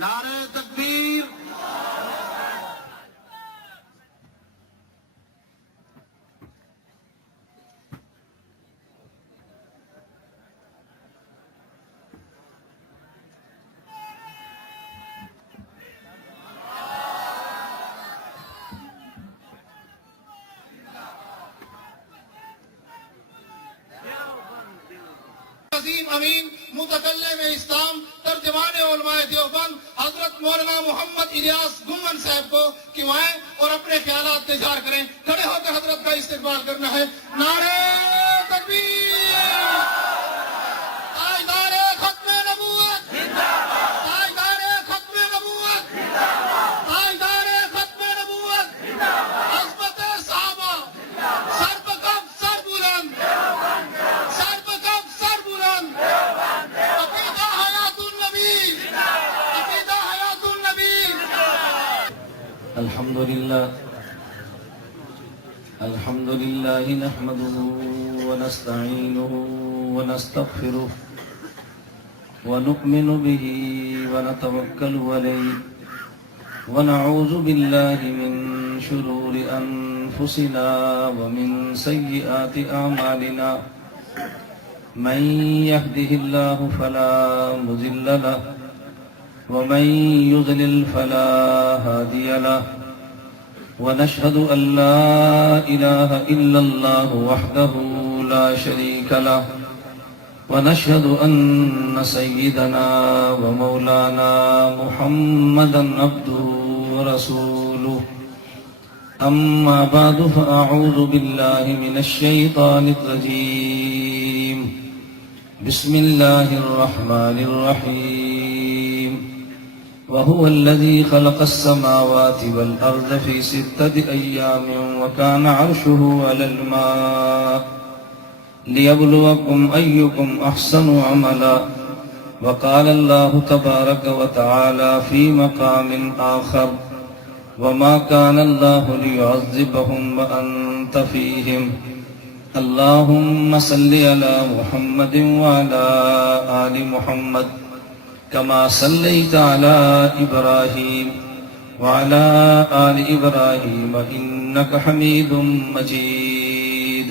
نعرہ تکبیر، عظیم امین متکلم اسلام ترجمان علماء دیوبند حضرت مولانا محمد الیاس گمن صاحب کو کیوائیں اور اپنے خیالات اظہار کریں. کھڑے ہو کر حضرت کا استقبال کرنا ہے. نعرہ تکبیر، تاجدار ختم نبوت، تاجدار ختم نبوت، تاجدار ختم نبوت، عظمت صحابہ، سر بکف سر بلند، سر بکف سر بلند، عقیدہ حیات النبی، عقیدہ حیات النبی. الحمد لله نحمده ونستعينه ونستغفره ونؤمن به ونتوكل عليه ونعوذ بالله من شرور أنفسنا ومن سيئات أعمالنا. من يهده الله فلا مضل له ومن يضلل فلا هادي له. ونشهد أن لا إله إلا الله وحده لا شريك له ونشهد أن سيدنا ومولانا محمدا عبده ورسوله. أما بعد فأعوذ بالله من الشيطان الرجيم. بسم الله الرحمن الرحيم. وهو الذي خلق السماوات والأرض في 6 أيام وكان عرشه على الماء ليبلوكم أيكم أحسن عملا. وقال الله تبارك وتعالى في مقام آخر وما كان الله ليعذبهم وأنت فيهم. اللهم صل على محمد وعلى آل محمد كما صليت على إبراهيم وعلى آل إبراهيم إنك حميد مجيد.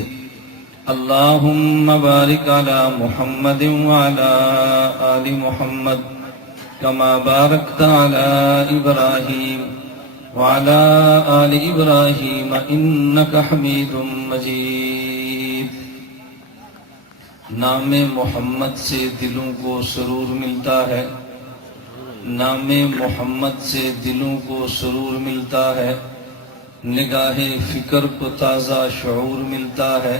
اللهم بارك على محمد وعلى آل محمد كما باركت على إبراهيم وعلى آل إبراهيم إنك حميد مجيد. نام محمد سے دلوں کو سرور ملتا ہے، نام محمد سے دلوں کو سرور ملتا ہے، نگاہ فکر کو تازہ شعور ملتا ہے.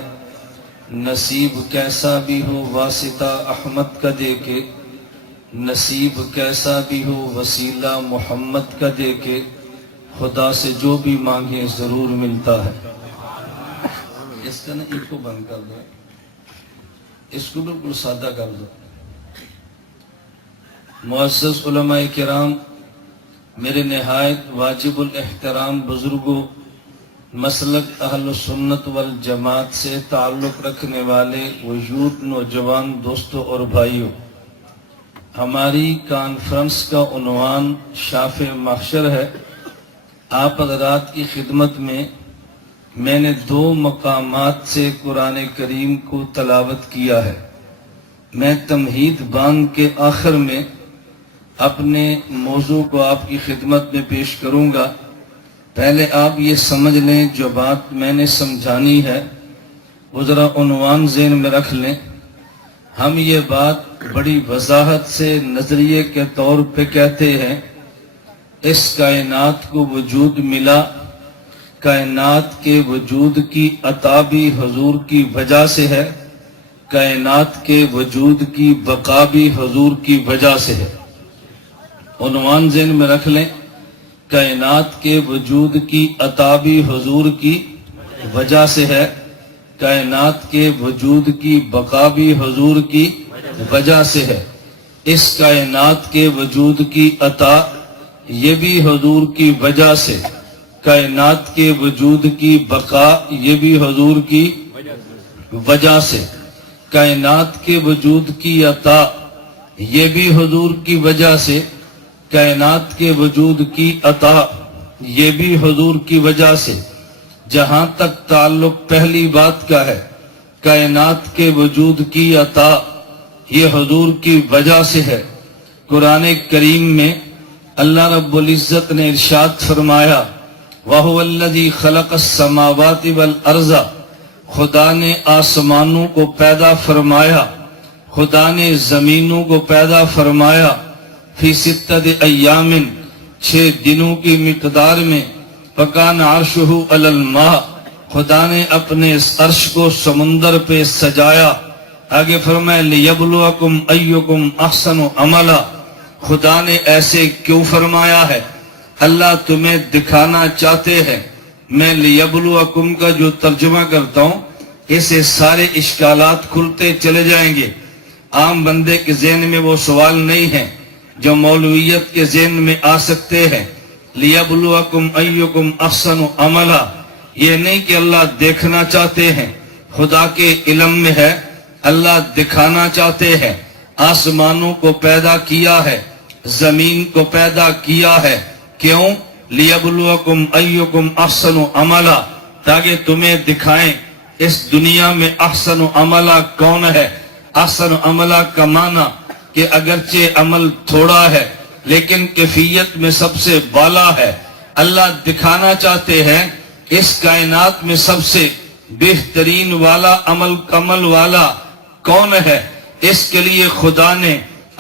نصیب کیسا بھی ہو واسطہ احمد کا دے کے، نصیب کیسا بھی ہو وسیلہ محمد کا دے کے، خدا سے جو بھی مانگے ضرور ملتا ہے. اس کا نا ایک کو بند کر دو، اس کو بالکل سادہ کر دو. معزز علماء کرام، میرے نہایت واجب الاحترام بزرگوں، مسلک اہل سنت والجماعت سے تعلق رکھنے والے وجود نوجوان دوستوں اور بھائیوں، ہماری کانفرنس کا عنوان شافع محشر ہے. آپ حضرات کی خدمت میں نے 2 مقامات سے قرآن کریم کو تلاوت کیا ہے. میں تمہید بانگ کے آخر میں اپنے موضوع کو آپ کی خدمت میں پیش کروں گا. پہلے آپ یہ سمجھ لیں جو بات میں نے سمجھانی ہے وہ ذرا عنوان ذہن میں رکھ لیں. ہم یہ بات بڑی وضاحت سے نظریے کے طور پہ کہتے ہیں، اس کائنات کو وجود ملا، کائنات کے وجود کی عطا بھی حضور کی وجہ سے ہے، کائنات کے وجود کی بقا بھی حضور کی وجہ سے ہے. عنوان ذہن میں رکھ لیں، کائنات کے وجود کی عطا بھی حضور کی وجہ سے ہے، کائنات کے وجود کی بقا بھی حضور کی وجہ سے ہے. اس کائنات کے وجود کی عطا یہ بھی حضور کی وجہ سے، کائنات کے وجود کی بقا یہ بھی حضور کی وجہ سے، کائنات کے وجود کی عطا یہ بھی حضور کی وجہ سے، کائنات کے وجود کی عطا یہ بھی حضور کی وجہ سے. جہاں تک تعلق پہلی بات کا ہے کائنات کے وجود کی عطا یہ حضور کی وجہ سے ہے. قرآن کریم میں اللہ رب العزت نے ارشاد فرمایا وَهُوَ الَّذِي خَلَقَ السَّمَاوَاتِ وَالْأَرْضَ، خدا نے آسمانوں کو پیدا فرمایا، خدا نے زمینوں کو پیدا فرمایا فی ستۃ ایام، 6 دنوں کی مقدار میں. فَكَانَ عَرْشُهُ عَلَى الْمَاءِ، خدا نے اپنے اس عرش کو سمندر پہ سجایا. آگے فرمایا لِيَبْلُوَكُمْ أَيُّكُمْ أَحْسَنُ عَمَلًا، خدا نے ایسے کیوں فرمایا ہے؟ اللہ تمہیں دکھانا چاہتے ہیں. میں لِيَبْلُوَكُمْ کا جو ترجمہ کرتا ہوں اسے سارے اشکالات کھلتے چلے جائیں گے. عام بندے کے ذہن میں وہ سوال نہیں ہیں جو مولویت کے ذہن میں آ سکتے ہیں. لِيَبْلُوَكُمْ أَيُّكُمْ أَحْسَنُ عَمَلًا، یہ نہیں کہ اللہ دیکھنا چاہتے ہیں، خدا کے علم میں ہے اللہ دکھانا چاہتے ہیں. آسمانوں کو پیدا کیا ہے، زمین کو پیدا کیا ہے. کیوں؟ لِيَبْلُوَكُمْ أَيُّكُمْ أَحْسَنُ عَمَلًا، تاکہ تمہیں دکھائیں اس دنیا میں احسن عملہ کون ہے. احسن عملہ کا معنی کہ اگرچہ عمل تھوڑا ہے لیکن کیفیت میں سب سے بالا ہے. اللہ دکھانا چاہتے ہیں اس کائنات میں سب سے بہترین والا عمل والا کون ہے. اس کے لیے خدا نے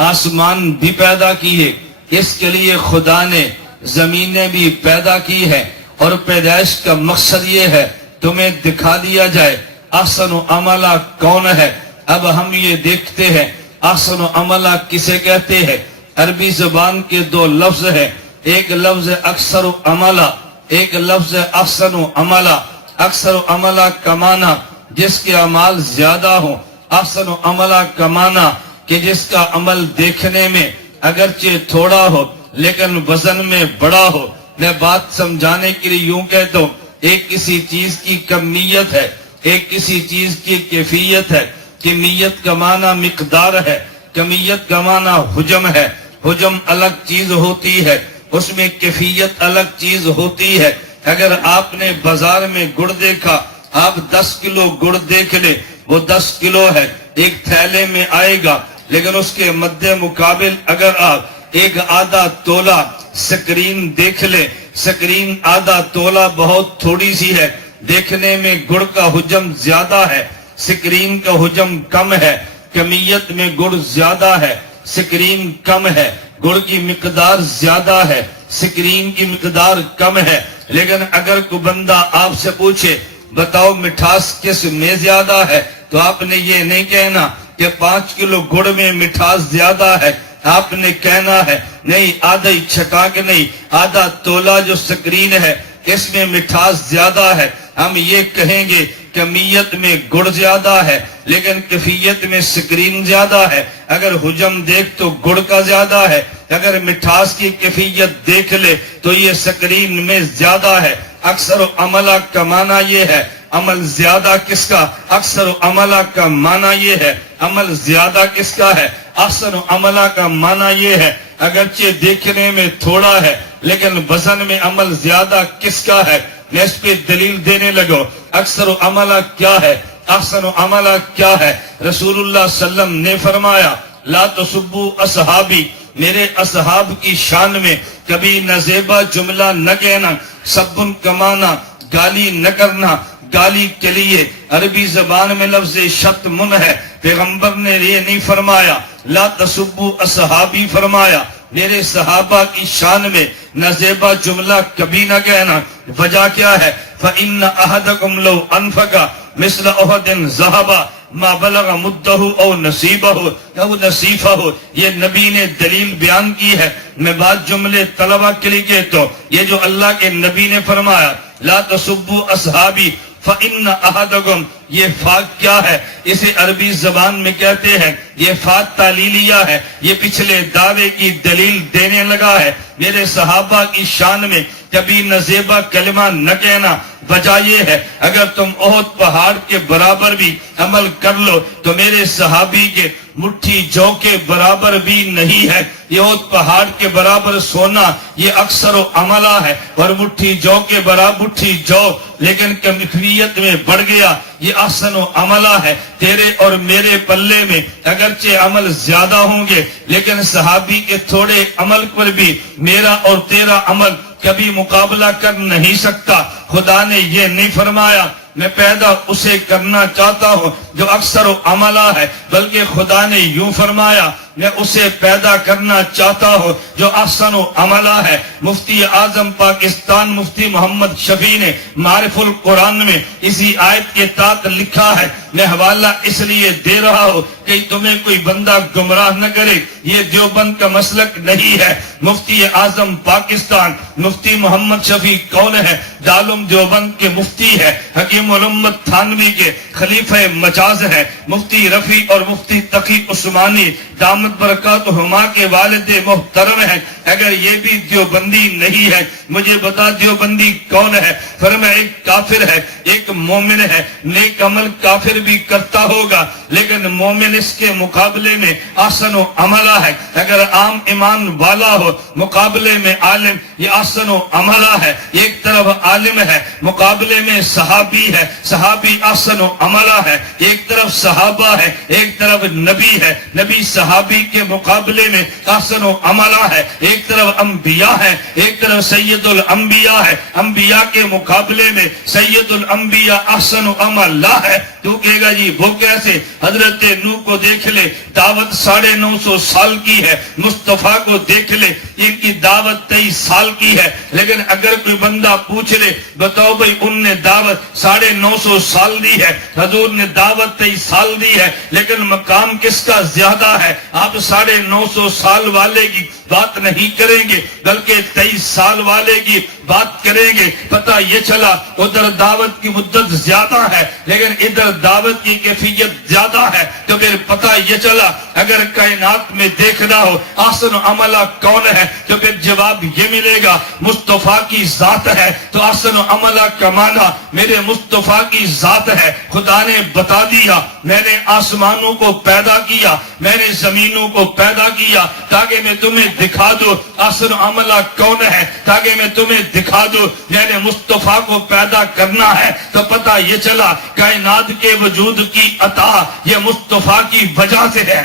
آسمان بھی پیدا کیے، اس کے لیے خدا نے زمینیں بھی پیدا کی ہے، اور پیدائش کا مقصد یہ ہے تمہیں دکھا دیا جائے احسن عملہ کون ہے. اب ہم یہ دیکھتے ہیں احسن عملہ کسے کہتے ہیں. عربی زبان کے 2 لفظ ہیں، ایک لفظ اکثر عملہ، ایک لفظ احسن عملہ. اکثر عملہ کا معنی جس کے اعمال زیادہ ہوں، احسن عملہ کا معنی کہ جس کا عمل دیکھنے میں اگرچہ تھوڑا ہو لیکن وزن میں بڑا ہو. میں بات سمجھانے کے لیے یوں کہتا ہوں، ایک کسی چیز کی کمیت ہے، ایک کسی چیز کی کیفیت ہے. کمیت کا معنی مقدار ہے، کمیت کا معنی حجم ہے. حجم الگ چیز ہوتی ہے، اس میں کیفیت الگ چیز ہوتی ہے. اگر آپ نے بازار میں گڑ دیکھا، آپ 10 کلو گڑ دیکھ لے، وہ 10 کلو ہے، ایک تھیلے میں آئے گا. لیکن اس کے مد مقابل اگر آپ ایک آدھا تولہ سکرین دیکھ لے، سکرین آدھا تولہ بہت تھوڑی سی ہے، دیکھنے میں گڑ کا حجم زیادہ ہے، سکرین کا حجم کم ہے. کمیت میں گڑ زیادہ ہے، سکرین کم ہے. گڑ کی مقدار زیادہ ہے، سکرین کی مقدار کم ہے. لیکن اگر کوئی بندہ آپ سے پوچھے بتاؤ مٹھاس کس میں زیادہ ہے، تو آپ نے یہ نہیں کہنا کہ 5 کلو گڑ میں مٹھاس زیادہ ہے. آپ نے کہنا ہے نہیں، آدھا ہی چھٹاک نہیں، آدھا تولہ جو سکرین ہے اس میں مٹھاس زیادہ ہے. ہم یہ کہیں گے کمیت میں گڑ زیادہ ہے لیکن کیفیت میں سکرین زیادہ ہے. اگر حجم دیکھ تو گڑ کا زیادہ ہے، اگر مٹھاس کی کیفیت دیکھ لے تو یہ سکرین میں زیادہ ہے. اکثر عملہ کا معنی یہ ہے، عمل زیادہ کس کا؟ اکثر عملہ کا معنی یہ ہے عمل زیادہ کس کا ہے؟ احسن عملہ کا معنی یہ ہے اگرچہ دیکھنے میں تھوڑا ہے لیکن وزن میں عمل زیادہ کس کا ہے. میں اس پہ دلیل دینے لگا. اکثر عملہ کیا ہے، احسن عملہ کیا ہے؟ رسول اللہ صلی اللہ علیہ وسلم نے فرمایا لا تسبوا اصحابی، میرے اصحاب کی شان میں کبھی نزیبہ جملہ نہ کہنا. سبن کمانا، گالی نہ کرنا. گالی کے لیے عربی زبان میں لفظ شتمن ہے. پیغمبر نے یہ نہیں فرمایا لا تسبوا اصحابی، فرمایا میرے صحابہ کی شان میں نزیبہ جملہ کبھی نہ کہنا. وجہ کیا ہے؟ فَإِنَّ أَحَدَكُمْ لَوْ أَنفَقَ مِثْلَ أُحُدٍ ذَهَبًا مَا بَلَغَ مُدَّهُ أَوْ نَصِيبَهُ أَوْ نَصِيفَهُ. یہ نبی نے دلیل بیان کی ہے. میں بات جملے طلبہ کے لیے کہتا ہوں، یہ جو اللہ کے نبی نے فرمایا لا تسبوا اصحابی فَإِنَّ أَحَدَكُمْ، یہ فا کیا ہے؟ اسے عربی زبان میں کہتے ہیں یہ فا تعلیلیہ ہے. یہ پچھلے دعوے کی دلیل دینے لگا ہے. میرے صحابہ کی شان میں کبھی نزیبا کلمہ نہ کہنا، وجہ یہ ہے اگر تم احد پہاڑ کے برابر بھی عمل کر لو تو میرے صحابی کے مٹھی جو کے برابر بھی نہیں ہے۔ یہ احد پہاڑ کے برابر سونا یہ اکثر و عملہ ہے، اور مٹھی جو کے برابر مٹھی جو لیکن کمیفیت میں بڑھ گیا یہ احسن و عملہ ہے۔ تیرے اور میرے پلے میں اگرچہ عمل زیادہ ہوں گے لیکن صحابی کے تھوڑے عمل پر بھی میرا اور تیرا عمل کبھی مقابلہ کر نہیں سکتا۔ خدا نے یہ نہیں فرمایا میں پیدا اسے کرنا چاہتا ہوں جو اکثر و عملہ ہے، بلکہ خدا نے یوں فرمایا میں اسے پیدا کرنا چاہتا ہوں جو احسن و عملہ ہے۔ مفتی اعظم پاکستان مفتی محمد شفیع نے معارف القرآن میں اسی آیت کے تحت لکھا ہے، میں حوالہ اس لیے دے رہا ہوں کہ تمہیں کوئی بندہ گمراہ نہ کرے، یہ دیوبند کا مسلک نہیں ہے۔ مفتی اعظم پاکستان مفتی محمد شفیع کون ہے؟ دارالعلوم دیوبند کے مفتی ہے، حکیم الامت تھانوی کے خلیفہ مجاز ہے، مفتی رفیع اور مفتی تقی عثمانی دامت برکاتہما کے والد محترم ہیں۔ اگر یہ بھی دیوبندی نہیں ہے مجھے بتا دیوبندی کون ہے؟ فرمایا ایک کافر ہے، ایک مومن ہے، نیک عمل کافر بھی کرتا ہوگا لیکن مومن اس کے مقابلے میں احسن و عملہ ہے۔ اگر عام ایمان والا ہو مقابلے میں عالم یہ احسن و عملہ ہے۔ ایک طرف عالم ہے مقابلے میں صحابی ہے، صحابی احسن و عملہ ہے۔ ایک طرف صحابہ ہے ایک طرف نبی ہے، نبی صحابی کے مقابلے میں احسن و عملہ ہے۔ ایک طرف انبیاء ہے ایک طرف سید الانبیاء ہے، انبیاء کے مقابلے میں سید الانبیاء احسن و عملہ ہے۔ تو کہے گا جی وہ کیسے؟ حضرت نوح کو دیکھ لے، دعوت 950 سال کی ہے۔ مصطفیٰ کو دیکھ لے، ان کی دعوت 23 سال کی ہے۔ لیکن اگر کوئی بندہ پوچھ لے بتاؤ بھائی ان نے دعوت 950 سال دی ہے، حضور نے دعوت 23 سال دی ہے، لیکن مقام کس کا زیادہ ہے؟ آپ 950 سال والے کی بات نہیں کریں گے بلکہ 23 سال والے کی بات کریں گے۔ پتہ یہ چلا ادھر دعوت کی مدت زیادہ ہے لیکن ادھر دعوت کی کیفیت زیادہ ہے، تو پھر پتہ یہ چلا اگر کائنات میں دیکھنا ہو احسن عملہ کون ہے تو پھر جواب یہ ملے گا مصطفیٰ کی ذات ہے۔ تو احسن عملہ کا معنی میرے مصطفیٰ کی ذات ہے۔ خدا نے بتا دیا میں نے آسمانوں کو پیدا کیا، میں نے زمینوں کو پیدا کیا تاکہ میں تمہیں دکھا دوں احسن عملہ کون ہے، تاکہ میں تمہیں دکھا دوں میں نے مصطفیٰ کو پیدا کرنا ہے۔ تو پتہ یہ چلا کائنات کے وجود کی عطا یہ مصطفیٰ کی وجہ سے ہے۔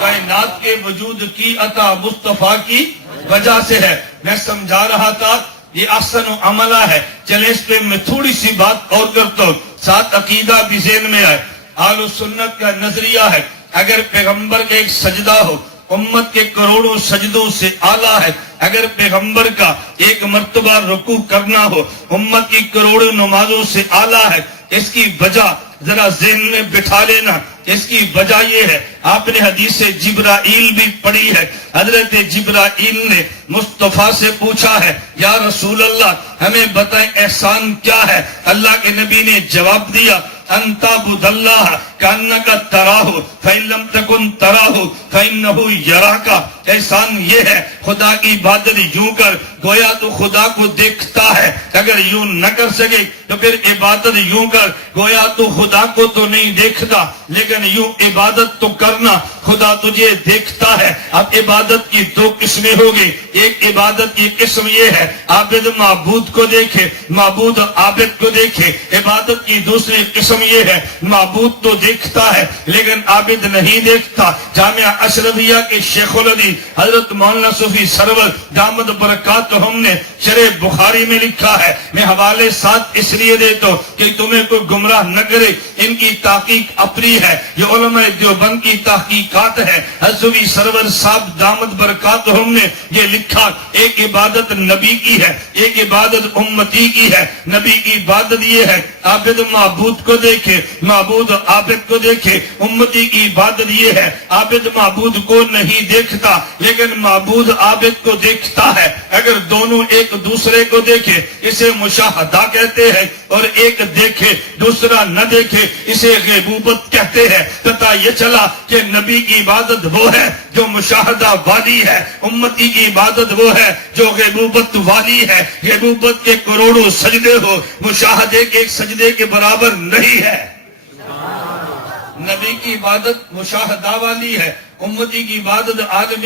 کائنات کے وجود کی عطا مصطفیٰ کی وجہ سے ہے۔ میں سمجھا رہا تھا یہ احسن عملہ ہے۔ چلے اس پہ میں تھوڑی سی بات اور کرتا ہوں، ساتھ عقیدہ بھی ذہن میں آئے۔ اہل سنت کا نظریہ ہے اگر پیغمبر کا ایک سجدہ ہو امت کے کروڑوں سجدوں سے اعلیٰ ہے، اگر پیغمبر کا ایک مرتبہ رکوع کرنا ہو امت کی کروڑوں نمازوں سے اعلیٰ ہے۔ اس کی وجہ ذرا ذہن میں بٹھا لینا، اس کی وجہ یہ ہے آپ نے حدیث جبرائیل بھی پڑھی ہے۔ حضرت جبرائیل نے مصطفیٰ سے پوچھا ہے یا رسول اللہ ہمیں بتائیں احسان کیا ہے؟ اللہ کے نبی نے جواب دیا ان تعبد اللہ کانک تراہ فإن لم تکن تراہ فإنہ یراک۔ احسان یہ ہے خدا کی عبادت یوں کر گویا تو خدا کو دیکھتا ہے، اگر یوں نہ کر سکے تو پھر عبادت یوں کر گویا تو خدا کو تو نہیں دیکھتا لیکن یوں عبادت تو کرنا خدا تجھے دیکھتا ہے۔ اب عبادت کی دو قسمیں ہوگی، ایک عبادت کی قسم یہ ہے عابد معبود کو دیکھے، معبود عابد کو دیکھے۔ عبادت کی دوسری قسم یہ ہے معبود تو دیکھتا ہے لیکن عابد نہیں دیکھتا۔ جامعہ اشرفیہ کے شیخ الحدیث حضرت مولانا صوفی سرور دامت برکاتہم نے شرح بخاری میں لکھا ہے، میں حوالے ساتھ اس لیے دیتا ہوں کہ تمہیں کوئی گمراہ نہ کرے، ان کی تحقیق اپنی ہے، یہ علماء دیوبند کی تحقیقات ہے۔ حضرت صوفی سرور صاحب دامت برکاتہم نے یہ لکھا ایک عبادت نبی کی ہے ایک عبادت امتی کی ہے۔ نبی کی عبادت یہ ہے عابد معبود کو دیکھے، معبود عابد کو دیکھے۔ امتی کی عبادت یہ ہے عابد معبود کو نہیں دیکھتا لیکن معبود عابد کو دیکھتا ہے۔ اگر دونوں ایک ایک دوسرے کو دیکھے اسے مشاہدہ کہتے ہیں، اور ایک دیکھے دوسرا نہ دیکھے اسے غیبوبت کہتے ہیں۔ پتہ یہ چلا کہ نبی کی عبادت وہ ہے جو مشاہدہ والی ہے، امتی کی عبادت وہ ہے جو غیبوبت والی ہے۔ غیبوبت کے کروڑوں سجدے ہو، مشاہدے کے ایک سجدے کے برابر نہیں ہے۔ نبی کی عبادت مشاہدہ والی ہے، امتی کی عبادت عالم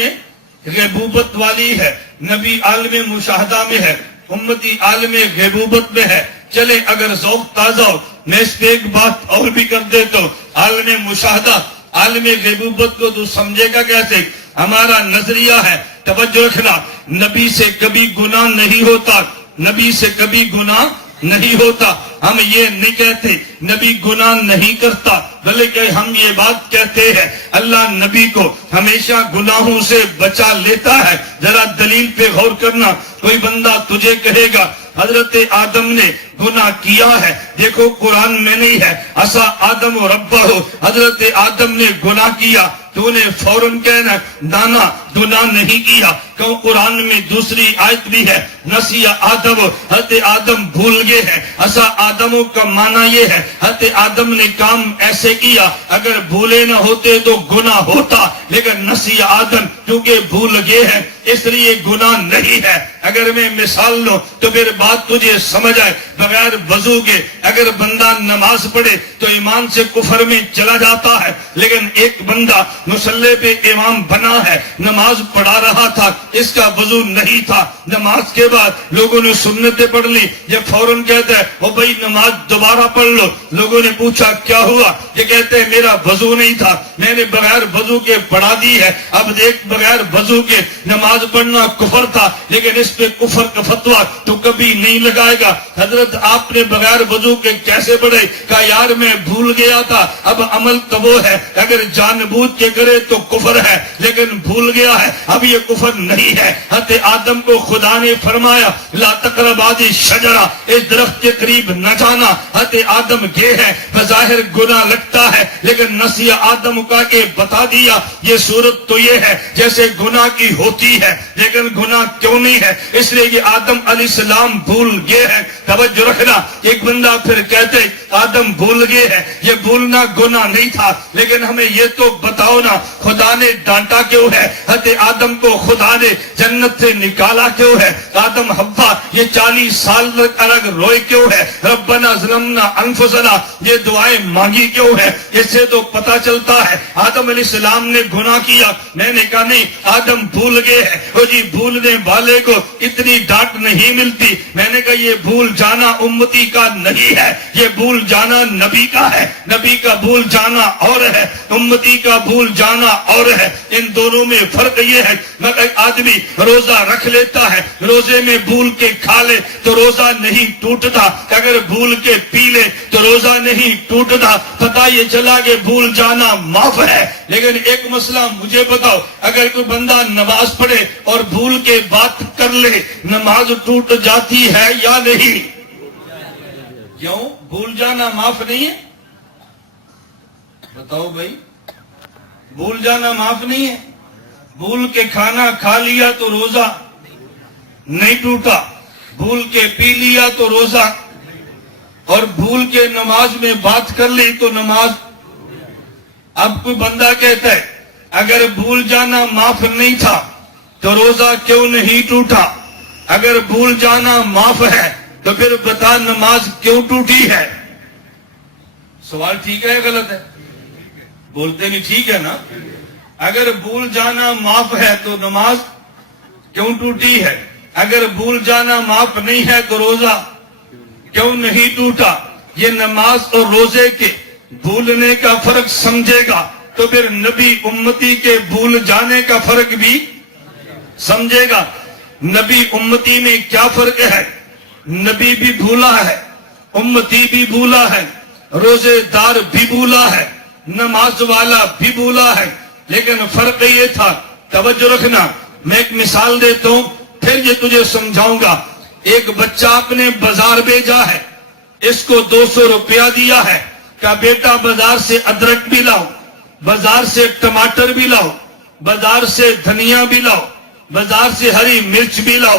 غیبوبت والی ہے۔ نبی عالم مشاہدہ میں ہے، امتی عالم غیبوبت میں ہے۔ چلے اگر ذوق تازہ ہو میں اس پہ ایک بات اور بھی کر دیتا ہوں۔ عالم مشاہدہ عالم غیبوبت کو تو سمجھے گا کیسے؟ ہمارا نظریہ ہے، توجہ رکھنا، نبی سے کبھی گناہ نہیں ہوتا، نبی سے کبھی گناہ نہیں ہوتا۔ ہم یہ نہیں کہتے نبی گناہ نہیں کرتا، بلکہ ہم یہ بات کہتے ہیں اللہ نبی کو ہمیشہ گناہوں سے بچا لیتا ہے۔ ذرا دلیل پہ غور کرنا، کوئی بندہ تجھے کہے گا حضرت آدم نے گناہ کیا ہے، دیکھو قرآن میں نہیں ہے اسا آدم و ربہ ہو، حضرت آدم نے گناہ کیا، تو نے فوراً کہنا نانا گناہ نہیں کیا۔ کیوں؟ قرآن میں دوسری آیت بھی ہے نسی آدم، حضرت آدم بھول گئے ہیں۔ اسا آدموں کا معنی یہ ہے حضرت آدم نے کام ایسے کیا، اگر بھولے نہ ہوتے تو گناہ ہوتا، لیکن نسی آدم کیونکہ بھول گئے ہیں اس لیے گناہ نہیں ہے۔ اگر میں مثال لوں تو پھر بات تجھے سمجھ آئے، بغیر وضو کے اگر بندہ نماز پڑھے تو ایمان سے کفر میں چلا جاتا ہے، لیکن ایک بندہ مصلی پہ امام بنا ہے، نماز پڑھا رہا تھا، اس کا وضو نہیں تھا، نماز کے بعد لوگوں نے سنتیں پڑھ لی، یہ فوراً کہتا ہے وہ بھائی نماز دوبارہ پڑھ لو۔ لوگوں نے پوچھا کیا ہوا؟ یہ کہتے ہیں میرا وضو نہیں تھا، میں نے بغیر وضو کے پڑھا دی ہے۔ اب دیکھ بغیر وضو کے نماز پڑھنا کفر تھا، لیکن اس پہ کفر کا فتویٰ تو کبھی نہیں لگائے گا۔ حضرت آپ نے بغیر وضو کے کیسے پڑھے؟ کہا یار میں بھول گیا تھا۔ اب عمل تو وہ ہے اگر جان بوجھ کے کرے تو کفر ہے، لیکن بھول گیا ہے اب یہ کفر نہیں ہے۔ حضرت آدم کو خدا نے فرمایا لا تقربا هذه الشجرہ، اس درخت کے قریب نہ جانا۔ حضرت آدم گئے ہیں، بظاہر گناہ لگتا ہے لیکن نسی آدم کا کہ بتا دیا یہ صورت تو یہ ہے جیسے گناہ کی ہوتی ہے، لیکن گناہ کیوں نہیں ہے؟ اس لیے کہ آدم علیہ السلام بھول گئے ہیں۔ توجہ رکھنا، ایک بندہ پھر کہتے آدم بھول گئے ہیں، یہ بھولنا گناہ نہیں تھا، لیکن ہمیں یہ تو بتاؤ نا خدا نے ڈانٹا کیوں ہے؟ حضرت آدم کو خدا نے جنت سے نکالا کیوں ہے؟ آدم حوا یہ 40 سال تک الگ روئے کیوں ہے؟ ربنا ظلمنا انفسنا یہ دعائیں مانگی کیوں ہے؟ اس سے تو پتا چلتا ہے آدم علیہ السلام نے گناہ کیا۔ میں نے کہا نہیں، آدم بھول گئے ہیں۔ وہ جی بھولنے والے کو اتنی ڈانٹ نہیں ملتی۔ میں نے کہا یہ بھول جانا امتی کا نہیں ہے، یہ بھول جانا نبی کا ہے۔ نبی کا بھول جانا اور ہے، امتی کا بھول جانا اور ہے۔ ان دونوں میں فرق یہ ہے مگر آدمی روزہ رکھ لیتا ہے، روزے میں بھول کے کھا لے تو روزہ نہیں ٹوٹتا، اگر بھول کے پی لے تو روزہ نہیں ٹوٹتا۔ پتہ یہ چلا کہ بھول جانا معاف ہے، لیکن ایک مسئلہ مجھے بتاؤ، اگر کوئی بندہ نماز پڑھے اور بھول کے بات کر لے نماز ٹوٹ جاتی ہے یا نہیں؟ کیوں؟ بھول جانا معاف نہیں ہے؟ بتاؤ بھائی، بھول جانا معاف نہیں ہے؟ بھول کے کھانا کھا لیا تو روزہ نہیں ٹوٹا، بھول کے پی لیا تو روزہ، اور بھول کے نماز میں بات کر لی تو نماز۔ اب کوئی بندہ کہتا ہے اگر بھول جانا معاف نہیں تھا تو روزہ کیوں نہیں ٹوٹا؟ اگر بھول جانا معاف ہے تو پھر بتا نماز کیوں ٹوٹی ہے؟ سوال ٹھیک ہے یا غلط ہے؟ بولتے نہیں ٹھیک ہے نا؟ اگر بھول جانا معاف ہے تو نماز کیوں ٹوٹی ہے؟ اگر بھول جانا معاف نہیں ہے تو روزہ کیوں نہیں ٹوٹا؟ یہ نماز اور روزے کے بھولنے کا فرق سمجھے گا تو پھر نبی امتی کے بھول جانے کا فرق بھی سمجھے گا۔ نبی امتی میں کیا فرق ہے؟ نبی بھی بھولا ہے، امتی بھی بھولا ہے، روزے دار بھی بھولا ہے، نماز والا بھی بھولا ہے، لیکن فرق یہ تھا۔ توجہ رکھنا، میں ایک مثال دیتا ہوں پھر یہ تجھے سمجھاؤں گا۔ ایک بچہ اپنے بازار بھیجا ہے، اس کو 200 روپیہ دیا ہے، کہا بیٹا بازار سے ادرک بھی لاؤ، بازار سے ٹماٹر بھی لاؤ، بازار سے دھنیا بھی لاؤ، بازار سے ہری مرچ بھی لاؤ،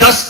10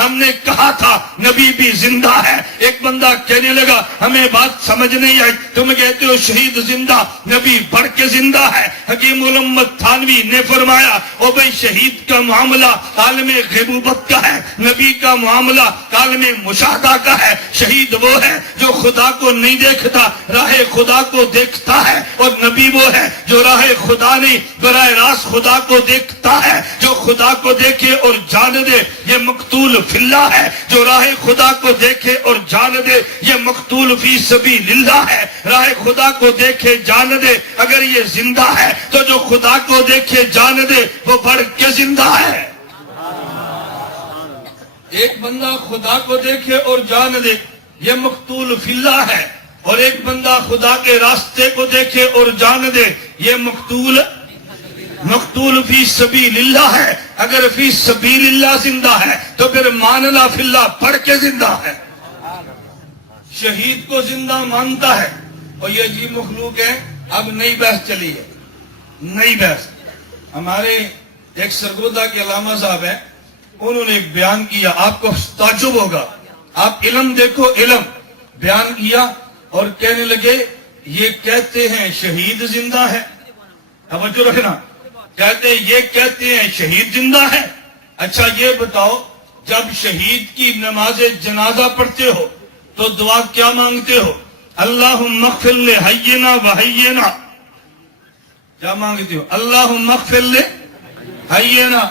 ہم نے کہا تھا نبی بھی زندہ ہے. ایک بندہ کہنے لگا ہمیں بات سمجھ نہیں آئی, تم کہتے ہو شہید زندہ, نبی بڑھ کے زندہ ہے. حکیم الامت تھانوی نے فرمایا او بھائی شہید کا معاملہ عالم غیبوبت کا ہے, نبی کا معاملہ عالم مشاہدہ کا ہے. شہید وہ ہے جو خدا کو نہیں دیکھتا, راہ خدا کو دیکھتا ہے, اور نبی وہ ہے جو راہ خدا نہیں براہ راست خدا کو دیکھتا ہے. جو خدا کو دیکھے اور جان دے یہ مقتول فی اللہ ہے, جو راہ خدا کو دیکھے اور جان دے یہ مقتول فی سبیل اللہ ہے. راہ خدا کو دیکھے جان دے اگر یہ زندہ ہے تو جو خدا کو دیکھے جان دے وہ بڑھ کے زندہ ہے. ایک بندہ خدا کو دیکھے اور جان دے یہ مقتول فی اللہ ہے, اور ایک بندہ خدا کے راستے کو دیکھے اور جان دے یہ مقتول فی سبیل اللہ ہے. اگر فی سبیل اللہ زندہ ہے تو پھر ماننا فی اللہ پڑھ کے زندہ ہے. شہید کو زندہ مانتا ہے, اور یہ عجیب مخلوق ہے. اب نئی بحث چلی ہے, نئی بحث. ہمارے ایک سرگودا کے علامہ صاحب ہیں, انہوں نے ایک بیان کیا, آپ کو تعجب ہوگا. آپ علم دیکھو, علم بیان کیا اور کہنے لگے یہ کہتے ہیں شہید زندہ ہے. توجہ رکھنا, یہ کہتے ہیں شہید زندہ ہے. اچھا یہ بتاؤ جب شہید کی نماز جنازہ پڑھتے ہو تو دعا کیا مانگتے ہو؟ اللہم اغفر لحینا وحینا. کیا مانگتے ہو؟ اللہم اغفر لحینا.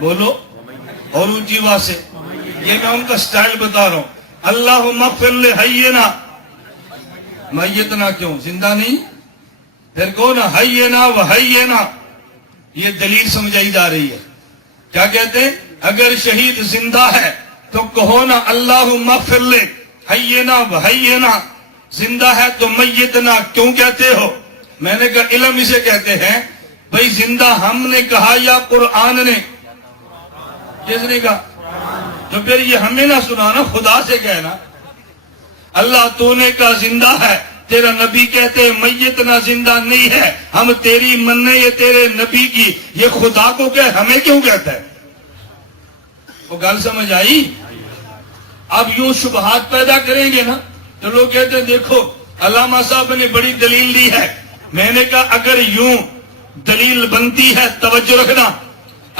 بولو اور اونچی آواز سے, یہ میں ان کا سٹائل بتا رہا ہوں. اللہم اغفر لحینا, میتنا کیوں, زندہ نہیں؟ پھر کہو نا حینا وحینا. یہ دلیل سمجھائی جا رہی ہے. کیا کہتے ہیں؟ اگر شہید زندہ ہے تو کہو نا اللہم اغفر لحینا وحینا. زندہ ہے تو میتنا کیوں کہتے ہو؟ میں نے کہا علم اسے کہتے ہیں بھئی زندہ ہم نے کہا یا قرآن نے؟ کس نے کہا؟ تو پھر یہ ہمیں نہ سنانا, خدا سے کہنا. اللہ تو نے کہا زندہ ہے, تیرا نبی کہتے ہیں میتنا زندہ نہیں ہے, ہم تیری مننے یہ تیرے نبی کی, یہ خدا کو کہ ہمیں کیوں کہتا ہے؟ وہ گل سمجھ آئی؟ اب یوں شبہات پیدا کریں گے نا تو لوگ کہتے ہیں دیکھو علامہ صاحب نے بڑی دلیل دی ہے. میں نے کہا اگر یوں دلیل بنتی ہے, توجہ رکھنا,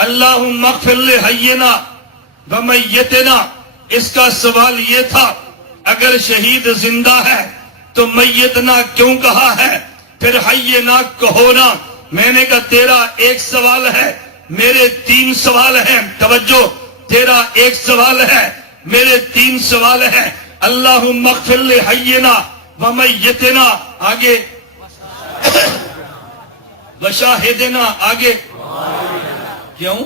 اللہم اغفر لحینا ومیتنا, اس کا سوال یہ تھا اگر شہید زندہ ہے تو میتنا کیوں کہا ہے, پھر حینا کہو نا. میں نے کہا تیرا ایک سوال ہے, میرے 3 سوال ہیں. توجہ, تیرا ایک سوال ہے, میرے 3 سوال ہیں. اللہم اغفر لحینا ومیتنا, آگے وشاہدنا, آگے. کیوں؟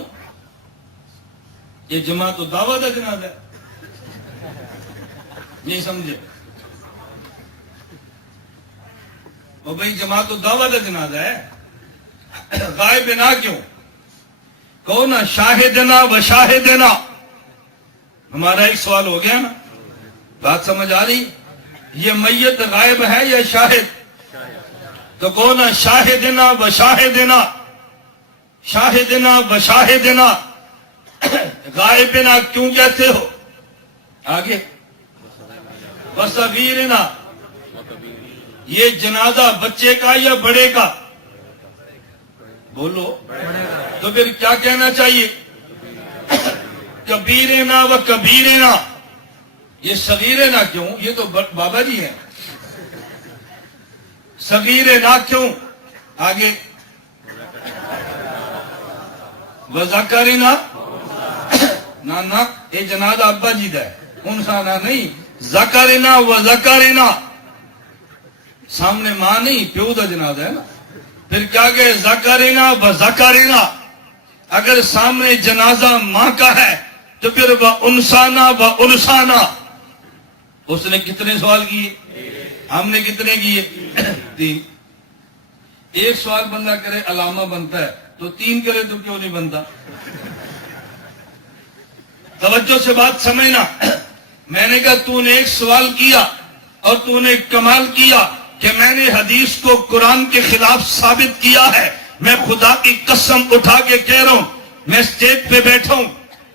یہ جماعت و دعوت ہے جناب ہے, نہیں سمجھے؟ وہ بھائی جماعت و دعوت ہے جناب ہے, غائبنا کیوں؟ کہو نا شاہدنا و شاہدنا. ہمارا ایک سوال ہو گیا نا, بات سمجھ آ رہی؟ یہ میت غائب ہے یا شاہد؟ تو کہو نا شاہدنا و شاہدنا, شاہدنا و شاہدنا. غائبنا کیوں کہتے ہو؟ آگے وصغیرنا. یہ جنازہ بچے کا یا بڑے کا؟ بولو. تو پھر کیا کہنا چاہیے؟ کبیرنا و کبیرنا. یہ صغیرنا کیوں؟ یہ تو بابا جی ہیں. صغیرنا کیوں؟ آگے وذکرنا. نا یہ جنازہ ابا جی دا ہے, انسانا نہیں. ذکرنا و ذکرنا, سامنے ماں نہیں پیو دا جنازہ ہے نا. پھر کیا کہ ذکرنا و ذکرنا. اگر سامنے جنازہ ماں کا ہے تو پھر وہ انسانا و انسانا. اس نے کتنے سوال کیے؟ ہم نے کتنے کیے؟ 3. ایک سوال بندہ کرے علامہ بنتا ہے, تو 3 کرے تو کیوں نہیں بنتا؟ توجہ سے بات سمجھنا. میں نے کہا تو نے ایک سوال کیا اور تو نے کمال کیا کہ میں نے حدیث کو قرآن کے خلاف ثابت کیا ہے. میں خدا کی قسم اٹھا کے کہہ رہا ہوں, میں اسٹیج پہ بیٹھا ہوں,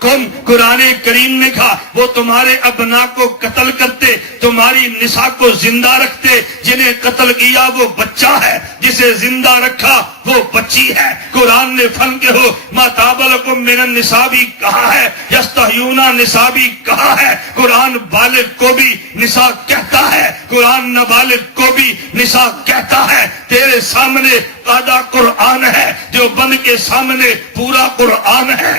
کون؟ قرآن کریم نے کہا وہ تمہارے ابنا کو قتل کرتے، تمہاری نساء کو زندہ رکھتے، جنہیں قتل کیا وہ بچہ ہے، جسے زندہ رکھا وہ بچی ہے۔ قرآن نے فن کے ہو ما طاب لکم من النساء بھی کہا ہے، یستحیون نساء بھی کہا ہے۔ قرآن بالغ کو بھی نساء کہتا ہے، قرآن نابالغ کو بھی نساء کہتا ہے۔ تیرے سامنے آدھا قرآن ہے، جو بند کے سامنے پورا قرآن ہے۔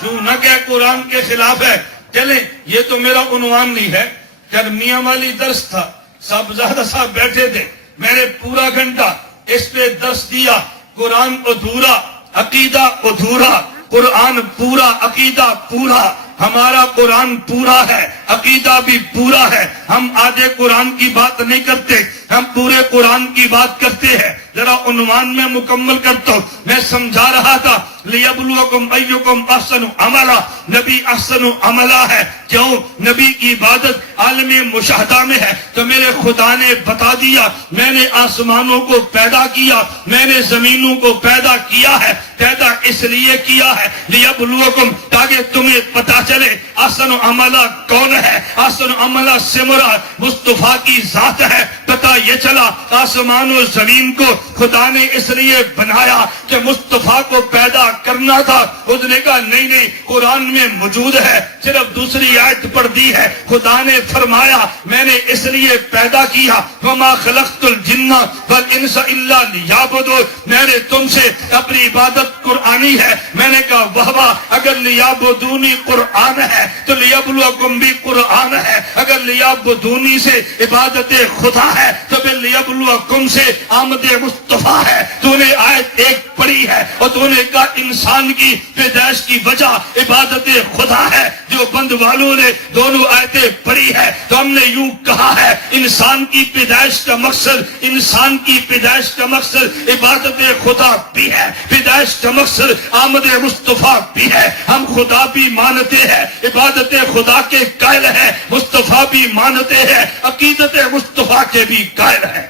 کیوں نہ کہ قرآن کے خلاف ہے۔ چلیں، یہ تو میرا عنوان نہیں ہے، کل میاں والی درس تھا، صاحبزادہ صاحب بیٹھے تھے، میں نے پورا گھنٹہ اس پہ درس دیا۔ قرآن ادھورا، عقیدہ ادھورا، قرآن پورا، عقیدہ پورا۔ ہمارا قرآن پورا ہے، عقیدہ بھی پورا ہے۔ ہم آدھے قرآن کی بات نہیں کرتے، ہم پورے قرآن کی بات کرتے ہیں۔ ذرا عنوان میں مکمل کرتا ہوں۔ میں سمجھا رہا تھا لیبلوکم ایکم احسن عملا، نبی احسن عملا ہے۔ کیوں؟ نبی کی عبادت عالم مشاہدہ میں ہے۔ تو میرے خدا نے بتا دیا، میں نے آسمانوں کو پیدا کیا، میں نے زمینوں کو پیدا کیا ہے۔ پیدا اس لیے کیا ہے لیبلوکم، تاکہ تمہیں پتا چلے احسن عملا کون ہے۔ احسن عملا سے مراد مصطفیٰ کی ذات ہے۔ پتا یہ چلا آسمان و زمین کو خدا نے اس لیے بنایا کہ مصطفیٰ کو پیدا کرنا تھا۔ اس نے کہا نہیں نہیں، قرآن میں موجود ہے، صرف دوسری آیت پڑھ دی ہے۔ خدا نے فرمایا میں نے اس لیے پیدا کیا، وما خلقت الجن والانس الا لیعبدون، میں نے تم سے اپنی عبادت قرآنی ہے۔ میں نے کہا واہ واہ، اگر لیعبدونی قرآن ہے تو لیبلوکم بھی قرآن ہے۔ اگر لیعبدونی سے عبادت خدا ہے تو پھر لیبلوکم سے آمد مصطفیٰ ہے۔ تو نے آیت ایک پڑھی ہے اور تو نے کہا انسان کی پیدائش کی وجہ عبادت خدا ہے۔ جو بند والوں نے دونوں آیتیں پڑھی ہے تو ہم نے یوں کہا ہے انسان کی پیدائش کا مقصد، انسان کی پیدائش کا مقصد عبادت خدا بھی ہے، پیدائش کا مقصد آمد مصطفیٰ بھی ہے۔ ہم خدا بھی مانتے ہیں، عبادت خدا کے قائل ہیں، مصطفیٰ بھی مانتے ہیں، عقیدت مصطفیٰ کے بھی قائل ہیں۔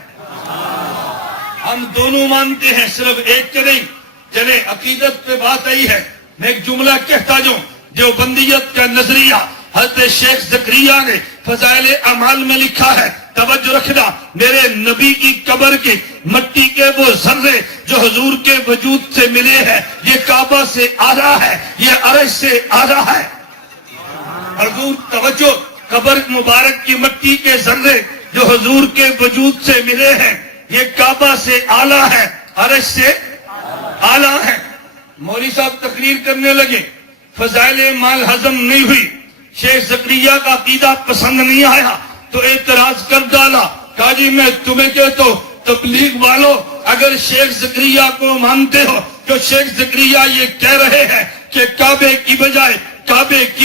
ہم دونوں مانتے ہیں، صرف ایک کے نہیں۔ چلے عقیدت پہ بات آئی ہے، میں ایک جملہ کہتا جو بندیت کا نظریہ حضرت شیخ زکریا نے فضائل اعمال میں لکھا ہے۔ توجہ رکھنا، میرے نبی کی قبر کی مٹی کے وہ ذرے جو حضور کے وجود سے ملے ہیں، یہ کعبہ سے آ رہا ہے، یہ عرش سے آ رہا ہے۔ حضور توجہ، قبر مبارک کی مٹی کے ذرے جو حضور کے وجود سے ملے ہیں، یہ کعبہ سے اعلیٰ ہے، عرش سے اعلیٰ ہے۔ مولوی صاحب تقریر کرنے لگے، فضائل اعمال ہضم نہیں ہوئی، شیخ زکریا کا عقیدہ پسند نہیں آیا تو اعتراض کر ڈالا۔ کہا جی میں تمہیں کہتا ہوں تبلیغ والو، اگر شیخ زکریا کو مانتے ہو تو شیخ زکریا یہ کہہ رہے ہیں کہ کعبے کی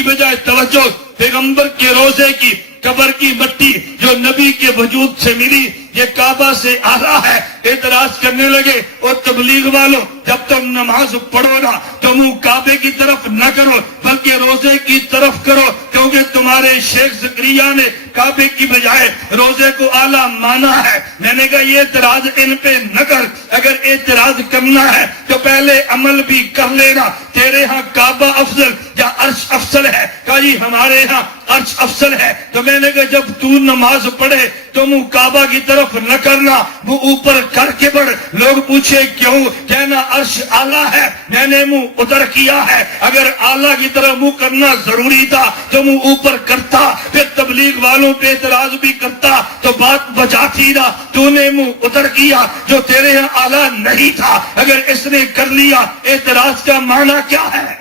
بجائے توجہ، پیغمبر کے روزے کی قبر کی مٹی جو نبی کے وجود سے ملی یہ کعبہ سے آ رہا ہے۔ اعتراض کرنے لگے، اور تبلیغ والوں جب تم نماز پڑھو نا تو منہ کعبے کی طرف نہ کرو بلکہ روزے کی طرف کرو، کیونکہ تمہارے شیخ زکریا نے کعبے کی بجائے روزے کو اعلیٰ مانا ہے۔ میں نے کہا یہ اعتراض ان پہ نہ کر، اگر اعتراض کرنا ہے تو پہلے عمل بھی کر لینا۔ تیرے ہاں کعبہ افضل یا عرش افضل ہے؟ کہا جی ہمارے ہاں عرش افضل ہے۔ تو میں نے کہا جب تو نماز پڑھے تو منہ کعبہ کی طرف نہ کرنا، وہ اوپر کر کے پڑھ۔ لوگ پوچھے کیوں؟ کہنا عرش اعلیٰ ہے، میں نے منہ ادھر کیا ہے۔ اگر اعلیٰ کی طرف منہ کرنا ضروری تھا تو منہ اوپر کرتا، پھر تبلیغ والوں پہ اعتراض بھی کرتا تو بات بچاتی نہ۔ تو نے منہ ادھر کیا جو تیرے یہاں اعلیٰ نہیں تھا، اگر اس نے کر لیا اعتراض کا معنی کیا ہے؟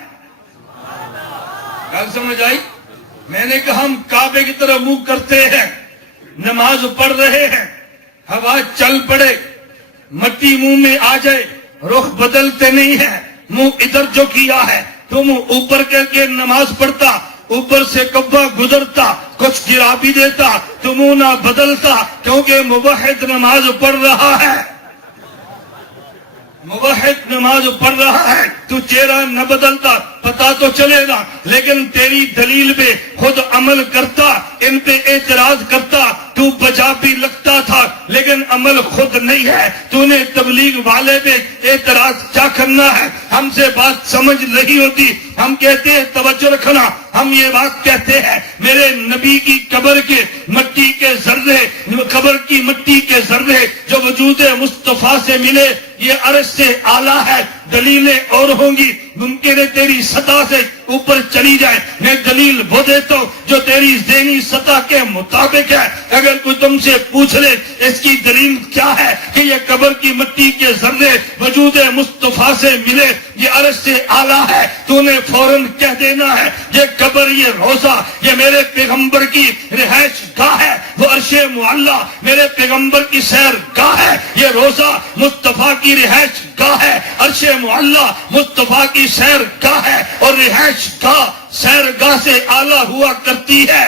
گل سمجھ آئی؟ میں نے کہا ہم کعبے کی طرف منہ کرتے ہیں، نماز پڑھ رہے ہیں، ہوا چل پڑے، مٹی منہ میں آ جائے، رخ بدلتے نہیں ہیں۔ منہ ادھر جو کیا ہے تو منہ اوپر کر کے نماز پڑھتا، اوپر سے کعبہ گزرتا، کچھ گرا بھی دیتا تو منہ نہ بدلتا، کیونکہ موحد نماز پڑھ رہا ہے، موحد نماز پڑھ رہا ہے۔ تو چہرہ نہ بدلتا، پتا تو چلے گا، لیکن تیری دلیل پہ خود عمل کرتا، ان پہ اعتراض کرتا تو بجا بھی لگتا تھا لیکن عمل خود نہیں ہے. تو نے تبلیغ والے پہ اعتراض کیا کرنا ہے؟ ہم سے بات سمجھ نہیں ہوتی. ہم کہتے ہیں توجہ رکھنا، ہم یہ بات کہتے ہیں میرے نبی کی قبر کے مٹی کے ذرے، قبر کی مٹی کے ذرے جو وجود مصطفیٰ سے ملے یہ عرش سے اعلیٰ ہے. دلیلیں اور ہوں گی، ممکن ہے تیری سطح سے اوپر چلی جائے. میں دلیل وہ دیتا ہوں جو تیری ذہنی سطح کے مطابق ہے. اگر کوئی تم سے پوچھ لے اس کی دلیل کیا ہے کہ یہ قبر کی مٹی کے ذرے وجود مصطفیٰ سے ملے یہ عرش سے اعلیٰ ہے، تو نے فوراً کہہ دینا ہے یہ قبر، یہ روزہ، یہ میرے پیغمبر کی رہائش گاہ ہے. وہ عرش معلیٰ میرے پیغمبر کی سیر گاہ ہے. یہ روزہ مصطفیٰ کی رہائش گاہ ہے، عرش معلیٰ مصطفیٰ کی سیر گاہ ہے، اور رہائش گاہ سیر گاہ سے اعلیٰ ہوا کرتی ہے.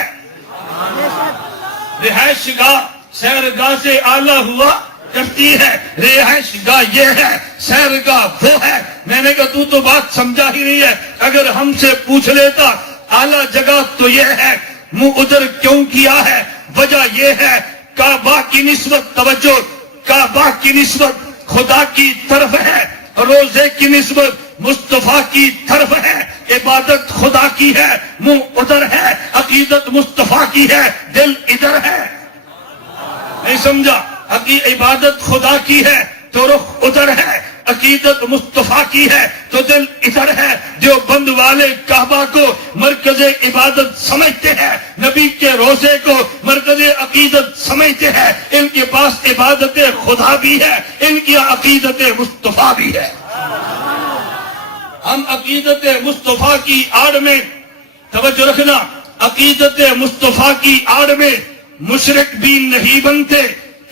رہائش گاہ سیر گاہ سے اعلیٰ ہوا کرتی ہے. رہائش گاہ یہ ہے، سیر گاہ وہ ہے. میں نے کہا تو بات سمجھا ہی نہیں ہے. اگر ہم سے پوچھ لیتا اعلیٰ جگہ تو یہ ہے، منہ ادھر کیوں کیا ہے؟ وجہ یہ ہے کعبہ کی نسبت، توجہ، کعبہ کی نسبت خدا کی طرف ہے، روزے کی نسبت مصطفیٰ کی طرف ہے. عبادت خدا کی ہے، منہ ادھر ہے. عقیدت مصطفیٰ کی ہے، دل ادھر ہے. نہیں سمجھا؟ عبادت خدا کی ہے تو رخ ادھر ہے، عقیدت مصطفیٰ کی ہے تو دل ادھر ہے. دیوبند والے کعبہ کو مرکز عبادت سمجھتے ہیں، نبی کے روزے کو مرکز عقیدت سمجھتے ہیں. ان کے پاس عبادت خدا بھی ہے، ان کی عقیدت مصطفیٰ بھی ہے. ہم عقیدت مصطفیٰ کی آڑ میں، توجہ رکھنا، عقیدت مصطفیٰ کی آڑ میں مشرک بھی نہیں بنتے،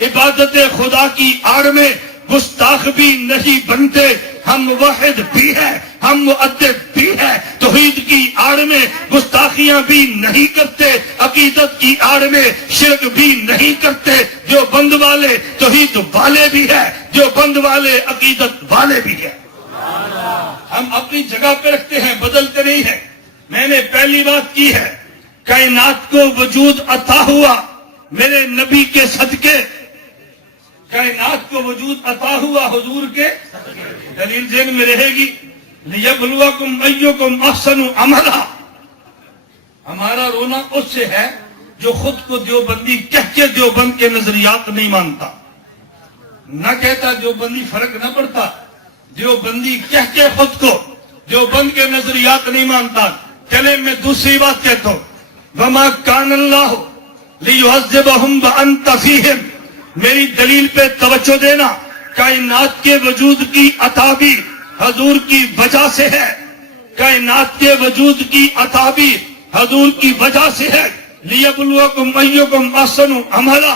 عبادت خدا کی آڑ میں گستاخ بھی نہیں بنتے. ہم واحد بھی ہیں، ہم مؤدب بھی ہیں. توحید کی آڑ میں گستاخیاں بھی نہیں کرتے، عقیدت کی آڑ میں شرک بھی نہیں کرتے. جو بند والے توحید والے بھی ہیں، جو بند والے عقیدت والے بھی ہیں. ہم اپنی جگہ پہ رکھتے ہیں، بدلتے نہیں ہیں. میں نے پہلی بات کی ہے کائنات کو وجود عطا ہوا میرے نبی کے صدقے. کائنات کو وجود عطا ہوا حضور کے دلیل ذہن میں رہے گی. لِيَبْلُوَكُمْ أَيُّكُمْ أَحْسَنُ عَمَلًا. ہمارا رونا اس سے ہے جو خود کو دیوبندی کہہ کے دیوبند کے نظریات نہیں مانتا. نہ کہتا دیوبندی فرق نہ پڑتا، دیوبندی کہہ کے خود کو دیوبند کے نظریات نہیں مانتا. چلے میں دوسری بات کہتا ہوں، وَمَا كَانَ اللَّهُ لِيُعَذِّبَهُمْ وَأَنْتَ فِيهِمْ. میری دلیل پہ توجہ دینا. کائنات کے وجود کی عطا بھی حضور کی وجہ سے ہے، کائنات کے وجود کی عطا بھی حضور کی وجہ سے ہے. لِيَبْلُوَكُمْ أَيُّكُمْ أَحْسَنُ عَمَلًا.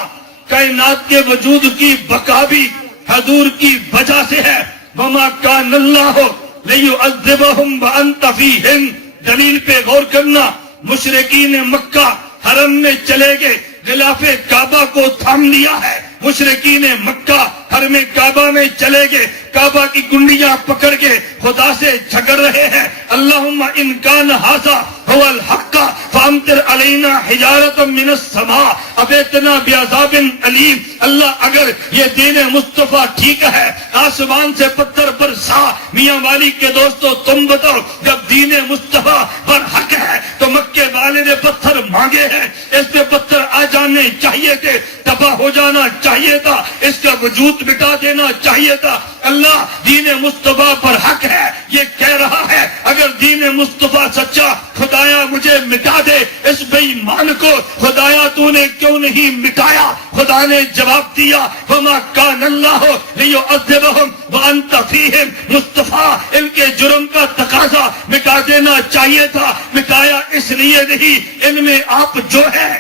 کائنات کے وجود کی بقا بھی حضور کی وجہ سے ہے. وَمَا كَانَ اللَّهُ لِيُعَذِّبَهُمْ وَأَنْتَ فِيهِمْ. دلیل پہ غور کرنا. مشرکین مکہ حرم میں چلے گئے، غلاف کعبہ کو تھام لیا ہے. مشرکین مکہ حرم کعبہ میں چلے گئے، کعبہ کی کنڈیاں پکڑ کے خدا سے جھگڑ رہے ہیں. اللہم ان کان ھذا هو الحق فامطر علینا حجارۃ من السماء ابیتنا بعذاب علیم. اللہ اگر یہ دین مصطفیٰ ٹھیک ہے آسمان سے پتھر برسا. میاں والی کے دوستو تم بتاؤ، جب دین مصطفیٰ پر حق ہے تو مکے والے نے پتھر مانگے ہیں، اس پہ پتھر آ جانے چاہیے تھے، تباہ ہو جانا چاہیے تھا، اس کا وجود مٹا دینا چاہیے تھا. اللہ دین مصطفیٰ پر حق ہے، یہ کہہ رہا ہے اگر دین مصطفیٰ سچا خدایا مجھے مٹا دے. اس بے ایمان کو خدایا تو نے کیوں نہیں مٹایا؟ خدا نے جواب دیا وما کان اللہ لیعذبہم وانت فیہم. مصطفیٰ ان کے جرم کا تقاضا مٹا دینا چاہیے تھا، مٹایا اس لیے نہیں. ان میں آپ جو ہیں،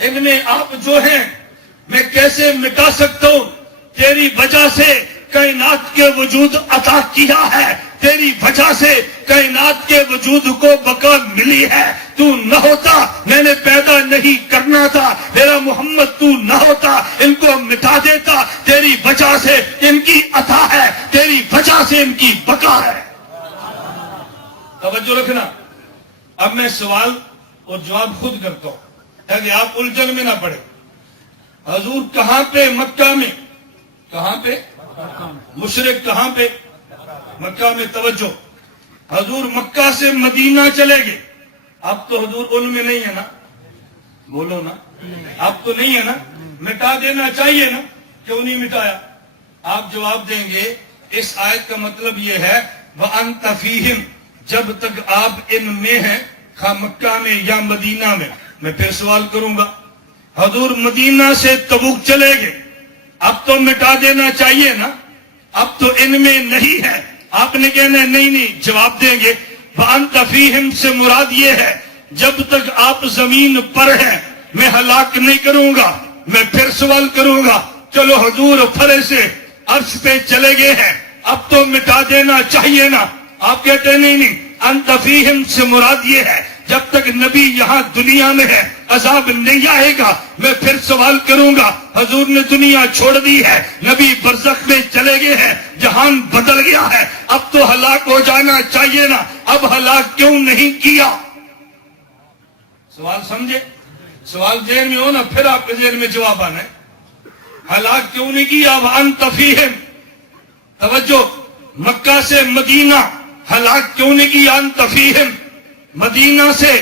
ان میں آپ جو ہیں میں کیسے مٹا سکتا ہوں؟ تیری وجہ سے کائنات کے وجود عطا کیا ہے، تیری وجہ سے کائنات کے وجود کو بقا ملی ہے. تو نہ ہوتا میں نے پیدا نہیں کرنا تھا، میرا محمد تو نہ ہوتا ان کو مٹا دیتا. تیری وجہ سے ان کی عطا ہے، تیری وجہ سے ان کی بقا ہے. توجہ رکھنا. اب میں سوال اور جواب خود کرتا ہوں. تاکہ آپ الجھن میں نہ پڑے. حضور کہاں پہ؟ مکہ میں. کہاں پہ؟ مشرک کہاں پہ؟ مکہ میں. توجہ، حضور مکہ سے مدینہ چلے گئے. اب تو حضور ان میں نہیں ہے نا؟ بولو نا، اب تو نہیں ہے نا؟ مٹا دینا چاہیے نا؟ کیوں نہیں مٹایا؟ آپ جواب دیں گے اس آیت کا مطلب یہ ہے وَأَنْتَ فِيهِمْ، جب تک آپ ان میں ہیں، خواہ مکہ میں یا مدینہ میں. میں پھر سوال کروں گا، حضور مدینہ سے تبوک چلے گئے، اب تو مٹا دینا چاہیے نا؟ اب تو ان میں نہیں ہے. آپ نے کہنا نہیں. جواب دیں گے وَأَنْتَ فِيهِمْ سے مراد یہ ہے جب تک آپ زمین پر ہیں میں ہلاک نہیں کروں گا. میں پھر سوال کروں گا، چلو حضور پھر سے عرش پہ چلے گئے ہیں، اب تو مٹا دینا چاہیے نا؟ آپ کہتے نہیں. انت فیہم سے مراد یہ ہے جب تک نبی یہاں دنیا میں ہے عذاب نہیں آئے گا. میں پھر سوال کروں گا، حضور نے دنیا چھوڑ دی ہے، نبی برزخ میں چلے گئے ہیں، جہان بدل گیا ہے، اب تو ہلاک ہو جانا چاہیے نا؟ اب ہلاک کیوں نہیں کیا؟ سوال سمجھے؟ سوال ذہن میں ہو نا، پھر آپ کے ذہن میں جواب آنا ہے. ہلاک کیوں نہیں کیا؟ وَأَنْتَ فِيهِمْ. توجہ، مکہ سے مدینہ ہلاک کیوں نہیں کیا؟ أَنْتَ فِيهِمْ. مدینہ سے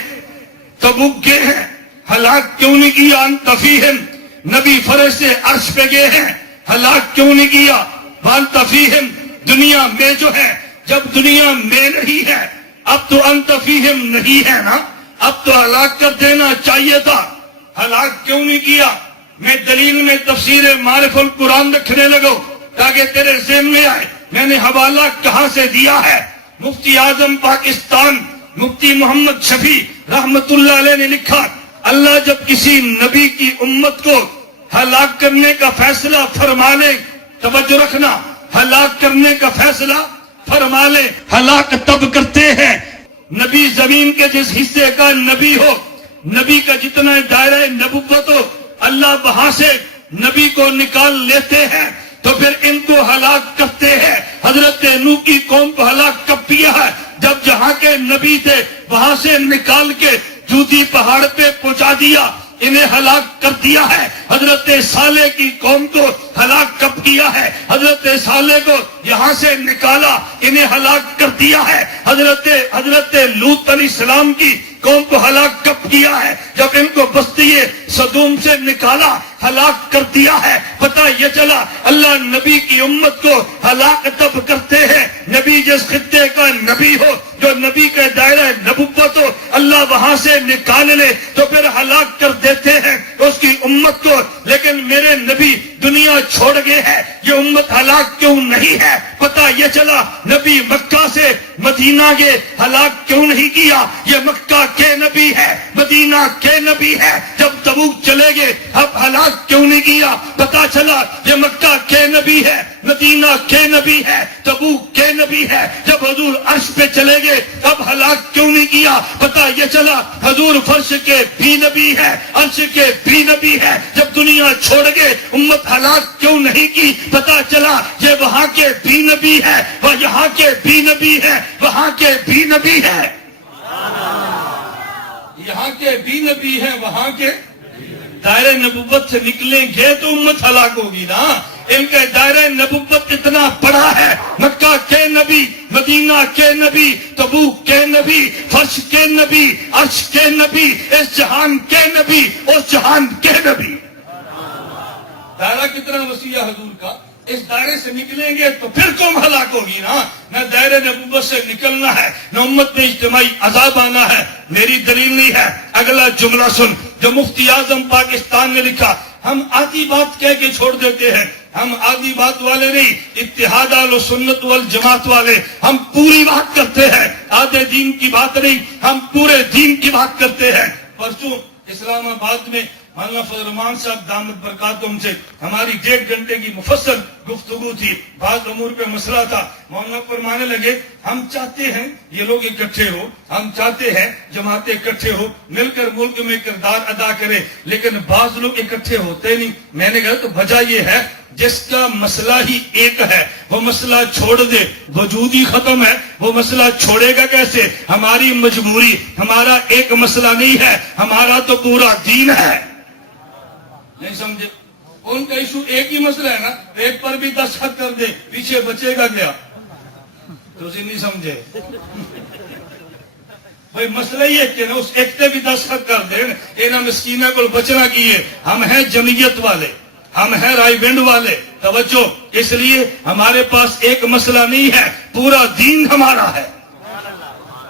تبوک گئے ہیں، ہلاک کیوں نہیں کیا؟ أَنْتَ فِيهِمْ. نبی فرش سے عرش پہ گئے ہیں، ہلاک کیوں نہیں کیا؟ وَأَنْتَ فِيهِمْ. دنیا میں جو ہے، جب دنیا میں نہیں ہے اب تو أَنْتَ فِيهِمْ نہیں ہے نا؟ اب تو ہلاک کر دینا چاہیے تھا. ہلاک کیوں نہیں کیا؟ میں دلیل میں تفسیر معرف القرآن رکھنے لگو تاکہ تیرے ذہن میں آئے. میں نے حوالہ کہاں سے دیا ہے؟ مفتی اعظم پاکستان مفتی محمد شفیع رحمت اللہ علیہ نے لکھا، اللہ جب کسی نبی کی امت کو ہلاک کرنے کا فیصلہ فرما لے، توجہ رکھنا، ہلاک کرنے کا فیصلہ فرما لے، ہلاک تب کرتے ہیں نبی زمین کے جس حصے کا نبی ہو، نبی کا جتنا دائرہ نبوت ہو، اللہ وہاں سے نبی کو نکال لیتے ہیں تو پھر ان کو ہلاک کرتے ہیں. حضرت نوح کی قوم کو ہلاک کب کیا ہے؟ جب جہاں کے نبی تھے وہاں سے نکال کے جوتی پہاڑ پہ پہنچا دیا، انہیں ہلاک کر دیا ہے. حضرت صالح کی قوم کو ہلاک کب کیا ہے؟ حضرت صالح کو یہاں سے نکالا، انہیں ہلاک کر دیا ہے. حضرت لوط علیہ السلام کی قوم کو ہلاک کب کیا ہے؟ جب ان کو بستی صدوم سے نکالا، ہلاک کر دیا ہے. پتہ یہ چلا اللہ نبی کی امت کو ہلاک تب کرتے ہیں نبی جس خطے کا نبی ہو، جو نبی کا دائرہ نبوت ہو، اللہ وہاں سے نکال لے تو پھر ہلاک کر دیتے ہیں اس کی امت کو. لیکن میرے نبی دنیا چھوڑ گئے ہیں، یہ امت ہلاک کیوں نہیں ہے؟ پتہ یہ چلا نبی مکہ سے مدینہ گئے، ہلاک کیوں نہیں کیا؟ یہ مکہ کے نبی ہے، مدینہ کے نبی ہے. جب تبوک چلے گئے اب ہلاک کیوں نہیں کیا؟ پتہ چلا یہ مکہ کے نبی ہے، مدینہ کے نبی ہے، تبوک کے نبی ہے. جب حضور عرش پہ چلے گئے اب ہلاک کیوں نہیں کیا؟ پتہ یہ چلا حضور فرش کے بھی نبی ہے، عرش کے بھی نبی ہے. جب دنیا چھوڑ گئے امت ہلاک کیوں نہیں کی؟ پتہ چلا یہ وہاں کے بھی نبی ہے، وہ یہاں کے بھی نبی ہے، وہاں کے بھی نبی ہے. یہاں کے بھی نبی ہے، وہاں کے دائرہ نبوت سے نکلیں گے تو امت ہلاک ہوگی نا. ان کا دائرہ نبوت اتنا بڑا ہے، مکہ کے نبی، مدینہ کے نبی، تبوک کے نبی، فرش کے نبی، عرش کے نبی، اس جہان کے نبی، اس جہان کے نبی. دائرہ کتنا وسیع ہے حضور کا. اس دائرے سے نکلیں گے تو پھر قوم ہلاک ہوگی نا. نہ دائرہ نبوت سے نکلنا ہے، نہ امت میں اجتماعی عذاب آنا ہے. میری دلیل نہیں ہے. اگلا جملہ سن جو مفتی اعظم پاکستان نے لکھا. ہم آدھی بات کہہ کے چھوڑ دیتے ہیں، ہم آدھی بات والے نہیں، اتحاد اہل سنت والجماعت والے ہم پوری بات کرتے ہیں، آدھے دین کی بات نہیں، ہم پورے دین کی بات کرتے ہیں. پرسوں اسلام آباد میں مولانا فضل الرحمان صاحب دامت برکاتہم سے ہماری 1.5 گھنٹے کی مفصل گفتگو تھی، بعض امور پہ مسئلہ تھا۔ مولانا فرمانے لگے ہم چاہتے ہیں یہ لوگ اکٹھے ہو، ہم چاہتے ہیں جماعتیں اکٹھے ہو، مل کر ملک میں کردار ادا کرے، لیکن بعض لوگ اکٹھے ہوتے نہیں۔ میں نے کہا تو وجہ یہ ہے جس کا مسئلہ ہی ایک ہے وہ مسئلہ چھوڑ دے، وجود ہی ختم ہے، وہ مسئلہ چھوڑے گا کیسے؟ ہماری مجبوری، ہمارا ایک مسئلہ نہیں ہے، ہمارا تو پورا دین ہے۔ نہیں سمجھے؟ ان کا ایشو ایک ہی مسئلہ ہے نا، ایک پر بھی دستخط کر دے، پیچھے بچے گا کیا؟ تو نہیں سمجھے بھائی مسئلہ یہ ہے کہ نا اس ایک تے بھی دستخط کر دیں، انہاں مسکینہ کو بچنا کیے۔ ہم ہیں جمعیت والے، ہم ہیں رائے بینڈ والے، توجہ، اس لیے ہمارے پاس ایک مسئلہ نہیں ہے، پورا دین ہمارا ہے،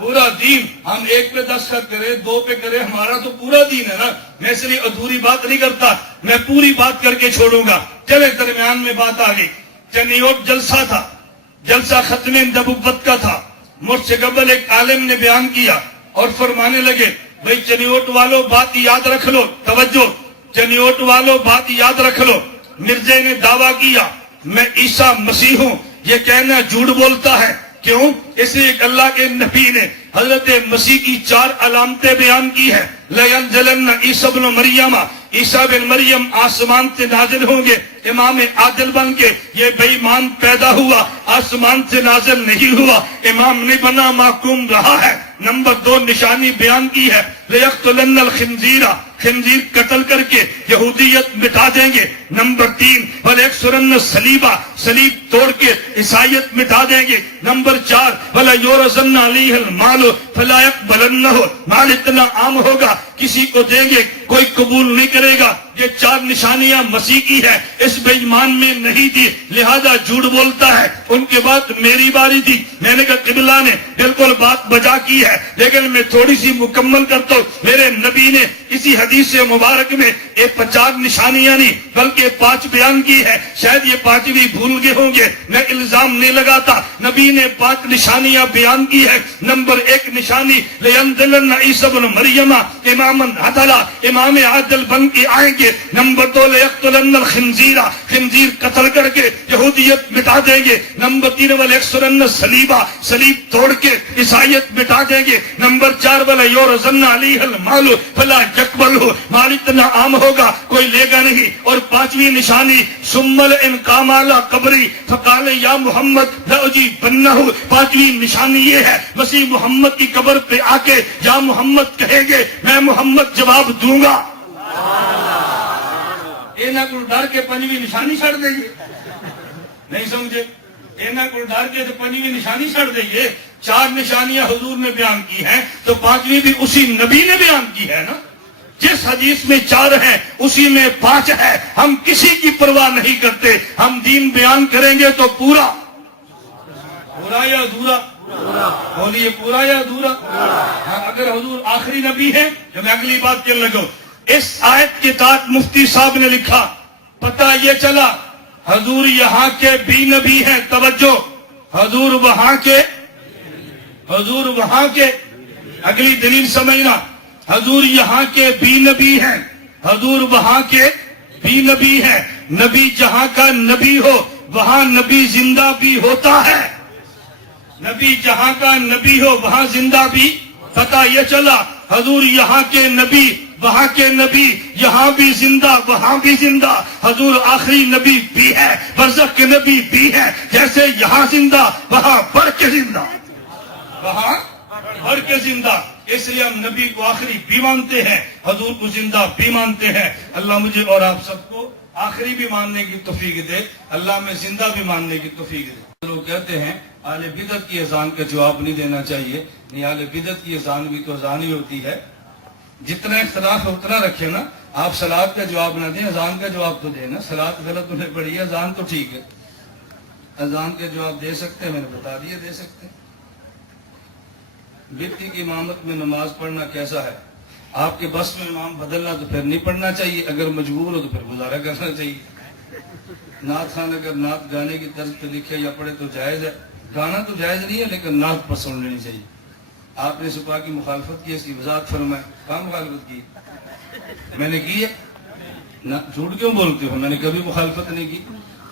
پورا دین۔ ہم ایک پہ دستخط کرے، 2 پہ کرے، ہمارا تو پورا دین ہے نا۔ میں اس لیے ادھوری بات نہیں کرتا، میں پوری بات کر کے چھوڑوں گا۔ چلے درمیان میں بات آ گئی، چنیوٹ جلسہ تھا، جلسہ ختم نبوت کا تھا۔ مجھ سے قبل ایک عالم نے بیان کیا اور فرمانے لگے بھئی چنیوٹ والوں بات یاد رکھ لو، توجہ، چنیوٹ والوں بات یاد رکھ لو، مرزے نے دعویٰ کیا میں عیسیٰ مسیح ہوں، یہ کہنا جھوٹ بولتا ہے۔ کیوں؟ اس لیے اللہ کے نبی نے حضرت مسیح کی 4 علامتیں بیان کی ہے۔ لَيَنزِلَنَّ عِيسَىٰ ابْنُ مَرْيَمَ، عیسیٰ بن مریم آسمان سے نازل ہوں گے امام عادل بن کے۔ یہ بے ایمان پیدا ہوا، آسمان سے نازل نہیں ہوا، امام نہیں بنا، محکوم رہا ہے۔ نمبر 2 نشانی بیان کی ہے، لَيَقْتُلَنَّ الْخِنزِيرَ، خنزیر قتل کر کے یہودیت مٹا دیں گے۔ نمبر 3 وَلَيَكْسُرَنَّ الصَّلِيبَ، صلیب توڑ کے عیسائیت مٹا دیں گے۔ نمبر 4 وَلَيُورَثَنَّ عَلَيْهِ الْمَالُ فَلَا يَقْبَلَنَّهُ، مال اتنا عام ہوگا کسی کو دیں گے کوئی قبول نہیں کرے گا۔ یہ 4 نشانیاں مسیح کی ہے، اس بے ایمان میں نہیں تھی، لہذا جھوٹ بولتا ہے۔ ان کے بعد میری باری تھی، میں نے کہا قبلہ نے بالکل بات بجا کی ہے، لیکن میں تھوڑی سی مکمل کرتا ہوں۔ میرے نبی نے اسی حدیث مبارک میں ایک 50 نشانیاں نہیں بلکہ 5 بیان کی ہے، شاید یہ 5 بھی بھول گئے ہوں گے، میں الزام نہیں لگاتا۔ نبی نے 5 نشانیاں بیان کی ہے۔ نمبر 1 نشانی لَيَنزِلَنَّ عِيسَىٰ ابْنُ مَرْيَمَ اماماً عَدْلًا، امام عادل بن کے آئیں گے۔ نمبر 2 لَيَقْتُلَنَّ الْخِنزِيرَ، خنزیر قتل کر کے یہودیت مٹا دیں گے۔ نمبر 3 وَلَيَكْسُرَنَّ الصَّلِيبَ، صلیب توڑ کے عیسائیت مٹا دیں گے۔ نمبر 4 وَلَيُورَثَنَّ عَلَيْهِ الْمَالُ فَلَا يَقْبَلُهُ، مال اتنا عام ہوگا کوئی لے گا نہیں۔ اور 5ویں نشانی ثُمَّ الْإِنْقَامَ عَلَىٰ قَبْرِي فَقَالَ يَا مُحَمَّدْ لَأُجِيبَنَّهُ، 5ویں نشانی یہ ہے مسیح محمد کی قبر پہ آ کے یا محمد کہیں گے میں محمد جواب دوں گا۔ اینا کو ڈر کے 5ویں نشانی چھڑ دئیے، نہیں سمجھے؟ اینا کو ڈر کے تو 5ویں نشانی چھڑ دئیے۔ 4 نشانیاں حضور نے بیان کی ہیں تو 5ویں بھی اسی نبی نے بیان کی ہے نا۔ جس حدیث میں 4 ہیں اسی میں 5 ہے۔ ہم کسی کی پرواہ نہیں کرتے، ہم دین بیان کریں گے تو پورا یا ادھورا؟ بولیے پورا یا ادھورا؟ اگر حضور آخری نبی ہے تو میں اگلی بات کرنے لگا۔ اس آیت کے تحت مفتی صاحب نے لکھا، پتہ یہ چلا حضور یہاں کے بھی نبی ہیں، توجہ، حضور وہاں کے، اگلی دلیل سمجھنا، حضور یہاں کے بھی نبی ہیں، حضور وہاں کے بھی نبی ہیں۔ نبی جہاں کا نبی ہو وہاں نبی زندہ بھی ہوتا ہے، نبی جہاں کا نبی ہو وہاں زندہ بھی۔ پتہ یہ چلا حضور یہاں کے نبی وہاں کے نبی، یہاں بھی زندہ وہاں بھی زندہ۔ حضور آخری نبی بھی ہے، برزخ کے نبی بھی ہے، جیسے یہاں زندہ وہاں بڑھ کے زندہ، وہاں بڑھ کے زندہ۔ اس لیے ہم نبی کو آخری بھی مانتے ہیں، حضور کو زندہ بھی مانتے ہیں۔ اللہ مجھے اور آپ سب کو آخری بھی ماننے کی توفیق دے، اللہ میں زندہ بھی ماننے کی توفیق دے۔ لوگ کہتے ہیں اہل بدعت کی اذان کا جواب نہیں دینا چاہیے، نہیں، اہل بدعت کی اذان بھی تو اذان ہی ہوتی ہے، جتنا اختلاف ہے اتنا رکھے نا۔ آپ صلاۃ کا جواب نہ دیں، اذان کا جواب تو دیں نا۔ صلاۃ غلط انہیں پڑھی ہے، اذان تو ٹھیک ہے، اذان کا جواب دے سکتے ہیں، میں نے بتا دیا دے سکتے ہیں۔ بتی کی امامت میں نماز پڑھنا کیسا ہے؟ آپ کے بس میں امام بدلنا تو پھر نہیں پڑھنا چاہیے، اگر مجبور ہو تو پھر گزارا کرنا چاہیے۔ نعت خان اگر نعت گانے کی طرز پہ لکھے یا پڑھے تو جائز ہے، گانا تو جائز نہیں ہے لیکن نعت پر سن لینی چاہیے۔ آپ نے سپاہ کی مخالفت کی، اس کی وضاحت فرمائے، کہاں مخالفت کی؟ میں نے کی ہے، نہ جھوٹ کیوں بولتے ہو؟ میں نے کبھی مخالفت نہیں کی.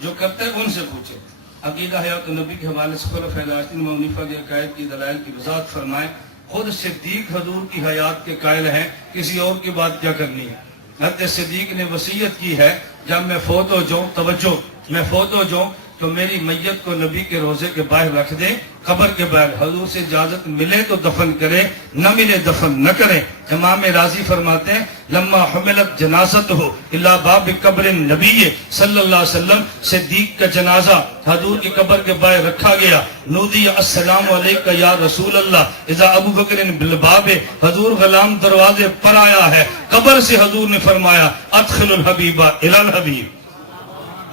جو کرتا ہے ان سے پوچھے. عقیدہ حیات النبی کے حوالے سے خلفائے راشدین و خلیفہ کے عقائد کی دلائل کی وضاحت فرمائیں. خود صدیق حضور کی حیات کے قائل ہیں، کسی اور کی بات کیا کرنی ہے. حضرت صدیق نے وصیت کی ہے جب میں فوت ہو جاؤں، توجہ، میں فوت ہو جاؤں تو میری میت کو نبی کے روزے کے باہر رکھ دیں، قبر کے باہر. حضور سے اجازت ملے تو دفن کریں، نہ ملے دفن نہ کریں. امام راضی فرماتے ہیں لما حملت جنازت ہو الا باب قبر نبی صلی اللہ علیہ وسلم، صدیق کا جنازہ حضور کی قبر کے باہر رکھا گیا. نودی السلام علیکہ یا رسول اللہ اذا ابو بکر بالباب، حضور غلام دروازے پر آیا ہے. قبر سے حضور نے فرمایا ادخل الحبیبہ الی الحبیب،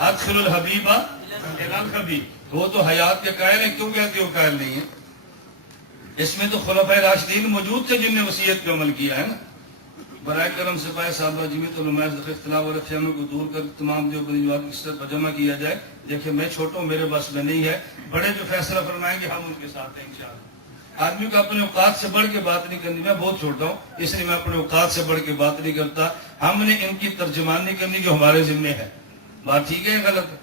ادخل الحبیبہ الی الحبیب. وہ تو حیات کے قائل ہیں، کیوں کہتے ہو قائل نہیں ہے؟ اس میں تو خلفائے راشدین موجود تھے جن نے وصیت پہ عمل کیا ہے نا. برائے کرم سپاہی صاحبہ جمعیت علماء اختلاف اور فہموں کو دور کر تمام دیوبندی جماعت کی سطح پر جمع کیا جائے. دیکھیں میں چھوٹا ہوں، میرے بس میں نہیں ہے. بڑے جو فیصلہ فرمائیں گے ہم ان کے ساتھ ہیں انشاءاللہ. آدمی کو اپنے اوقات سے بڑھ کے بات نہیں کرنی. میں بہت چھوٹا ہوں اس لیے میں اپنے اوقات سے بڑھ کے بات نہیں کرتا. ہم نے ان کی ترجمان نہیں کرنی جو ہمارے ذمے ہے. بات ٹھیک ہے غلط ہے؟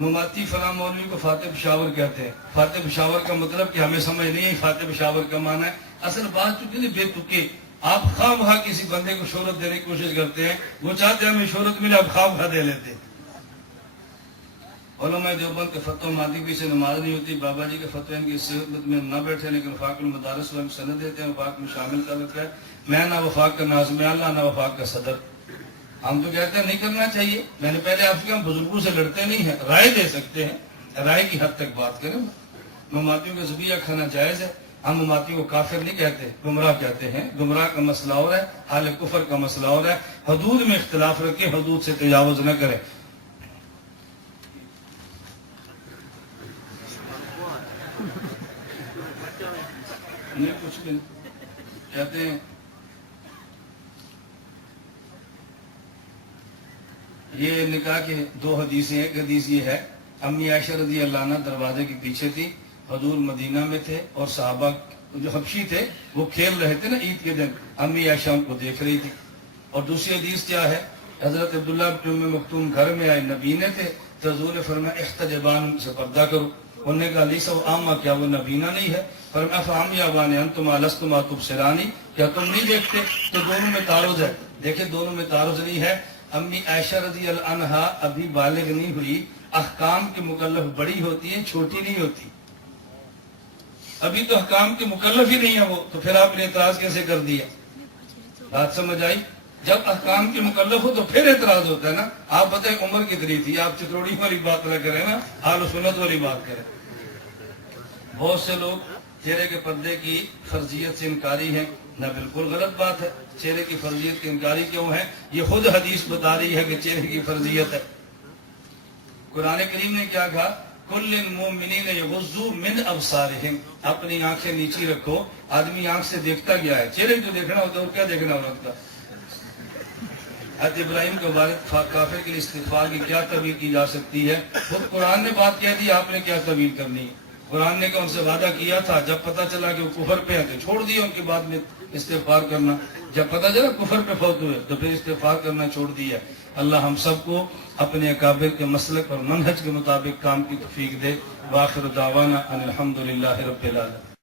مماتی فلاں مولوی کو فاتح پشاور کہتے ہیں. فاتح پشاور کا مطلب کہ ہمیں سمجھ نہیں ہے فاتح پشاور کا معنی ہے. اصل بات چونکہ نہیں بے تکے، آپ خواہ وہاں کسی بندے کو شہرت دینے کی کوشش کرتے ہیں. وہ چاہتے ہیں ہمیں شہرت ملے، آپ خواہ وہاں دے لیتے ہیں. علماء دیوبند کے فتویٰ مالکی سے نماز نہیں ہوتی. بابا جی کے فتوے ان کی صحبت میں نہ بیٹھے، لیکن وفاق المدارس والے سند دیتے ہیں. وفاق میں شامل کر رکھا ہے. میں نہ وفاق کا ناظم اعلیٰ نہ وفاق کا صدر. ہم تو کہتے ہیں نہیں کرنا چاہیے. میں نے پہلے آپ سے کہا بزرگوں سے لڑتے نہیں ہیں، رائے دے سکتے ہیں، رائے کی حد تک بات کریں. مماتیوں کا ذبیحہ کھانا جائز ہے. ہم مماتیوں کو کافر نہیں کہتے، گمراہ کہتے ہیں. گمراہ کا مسئلہ اور ہے، حال کفر کا مسئلہ اور ہے. حدود میں اختلاف رکھیں، حدود سے تجاوز نہ کریں. نہیں کچھ بھی کہتے ہیں یہ نکاح کے دو حدیثیں. ایک حدیث یہ ہے امی عائشہ رضی اللہ عنہ دروازے کے پیچھے تھی، حضور مدینہ میں تھے اور صحابہ جو حبشی تھے وہ کھیل رہے تھے نا عید کے دن، امی عائشہ ان کو دیکھ رہی تھی. اور دوسری حدیث کیا ہے؟ حضرت عبداللہ بن ام مکتوم گھر میں آئے، نبینے تھے تو حضور نے فرمایا احتجبان سے پردہ کرو. انہوں نے کہا لیسا عامہ، کیا وہ نبینہ نہیں ہے؟ فرمایا فعامی ابان انتما لستما تبصرانی، کیا تم نہیں دیکھتے؟ تو دونوں میں تعارض ہے. دیکھیں دونوں میں تعارض نہیں ہے. امی عائشہ رضی اللہ عنہا ابھی بالغ نہیں ہوئی، احکام کے مکلف بڑی ہوتی ہیں، چھوٹی نہیں ہوتی. ابھی تو احکام کے مکلف ہی نہیں ہے وہ، تو پھر آپ نے اعتراض کیسے کر دیا؟ بات سمجھ آئی؟ جب احکام کے مکلف ہو تو پھر اعتراض ہوتا ہے نا. آپ بتائیں عمر کتنی تھی؟ آپ چتروڑی والی بات نہ کریں نا، اہل سنت والی بات کریں. بہت سے لوگ چہرے کے پردے کی فرضیت سے انکاری ہیں. نہ بالکل غلط بات ہے. چہرے کی فرضیت کی انکاری کیوں ہے؟ یہ خود حدیث بتا رہی ہے کہ چہرے کی فرضیت ہے. قرآن کریم نے کیا کہا؟ کل المؤمنین یغضوا من ابصارہم، اپنی آنکھیں نیچی رکھو. آدمی آنکھ سے دیکھتا کیا ہے؟ چہرے کو دیکھنا ہوتا ہے اور کیا دیکھنا ہوتا ہے؟ حضرت ابراہیم کے والد کافر کے لیے استغفار کی کیا تعبیر کی جا سکتی ہے؟ خود قرآن نے بات کہہ دی، آپ نے کیا تعبیر کرنی ہے؟ قرآن نے کہ ان سے وعدہ کیا تھا، جب پتہ چلا کہ وہ کفر پہ ہیں تو چھوڑ دیا ان کے بعد میں استغفار کرنا. جب پتہ چلا کفر پہ فوت ہوئے تو پھر استغفار کرنا چھوڑ دیا. اللہ ہم سب کو اپنے اکابر کے مسلک اور منہج کے مطابق کام کی توفیق دے. وآخر دعوانا ان الحمدللہ رب العالمین.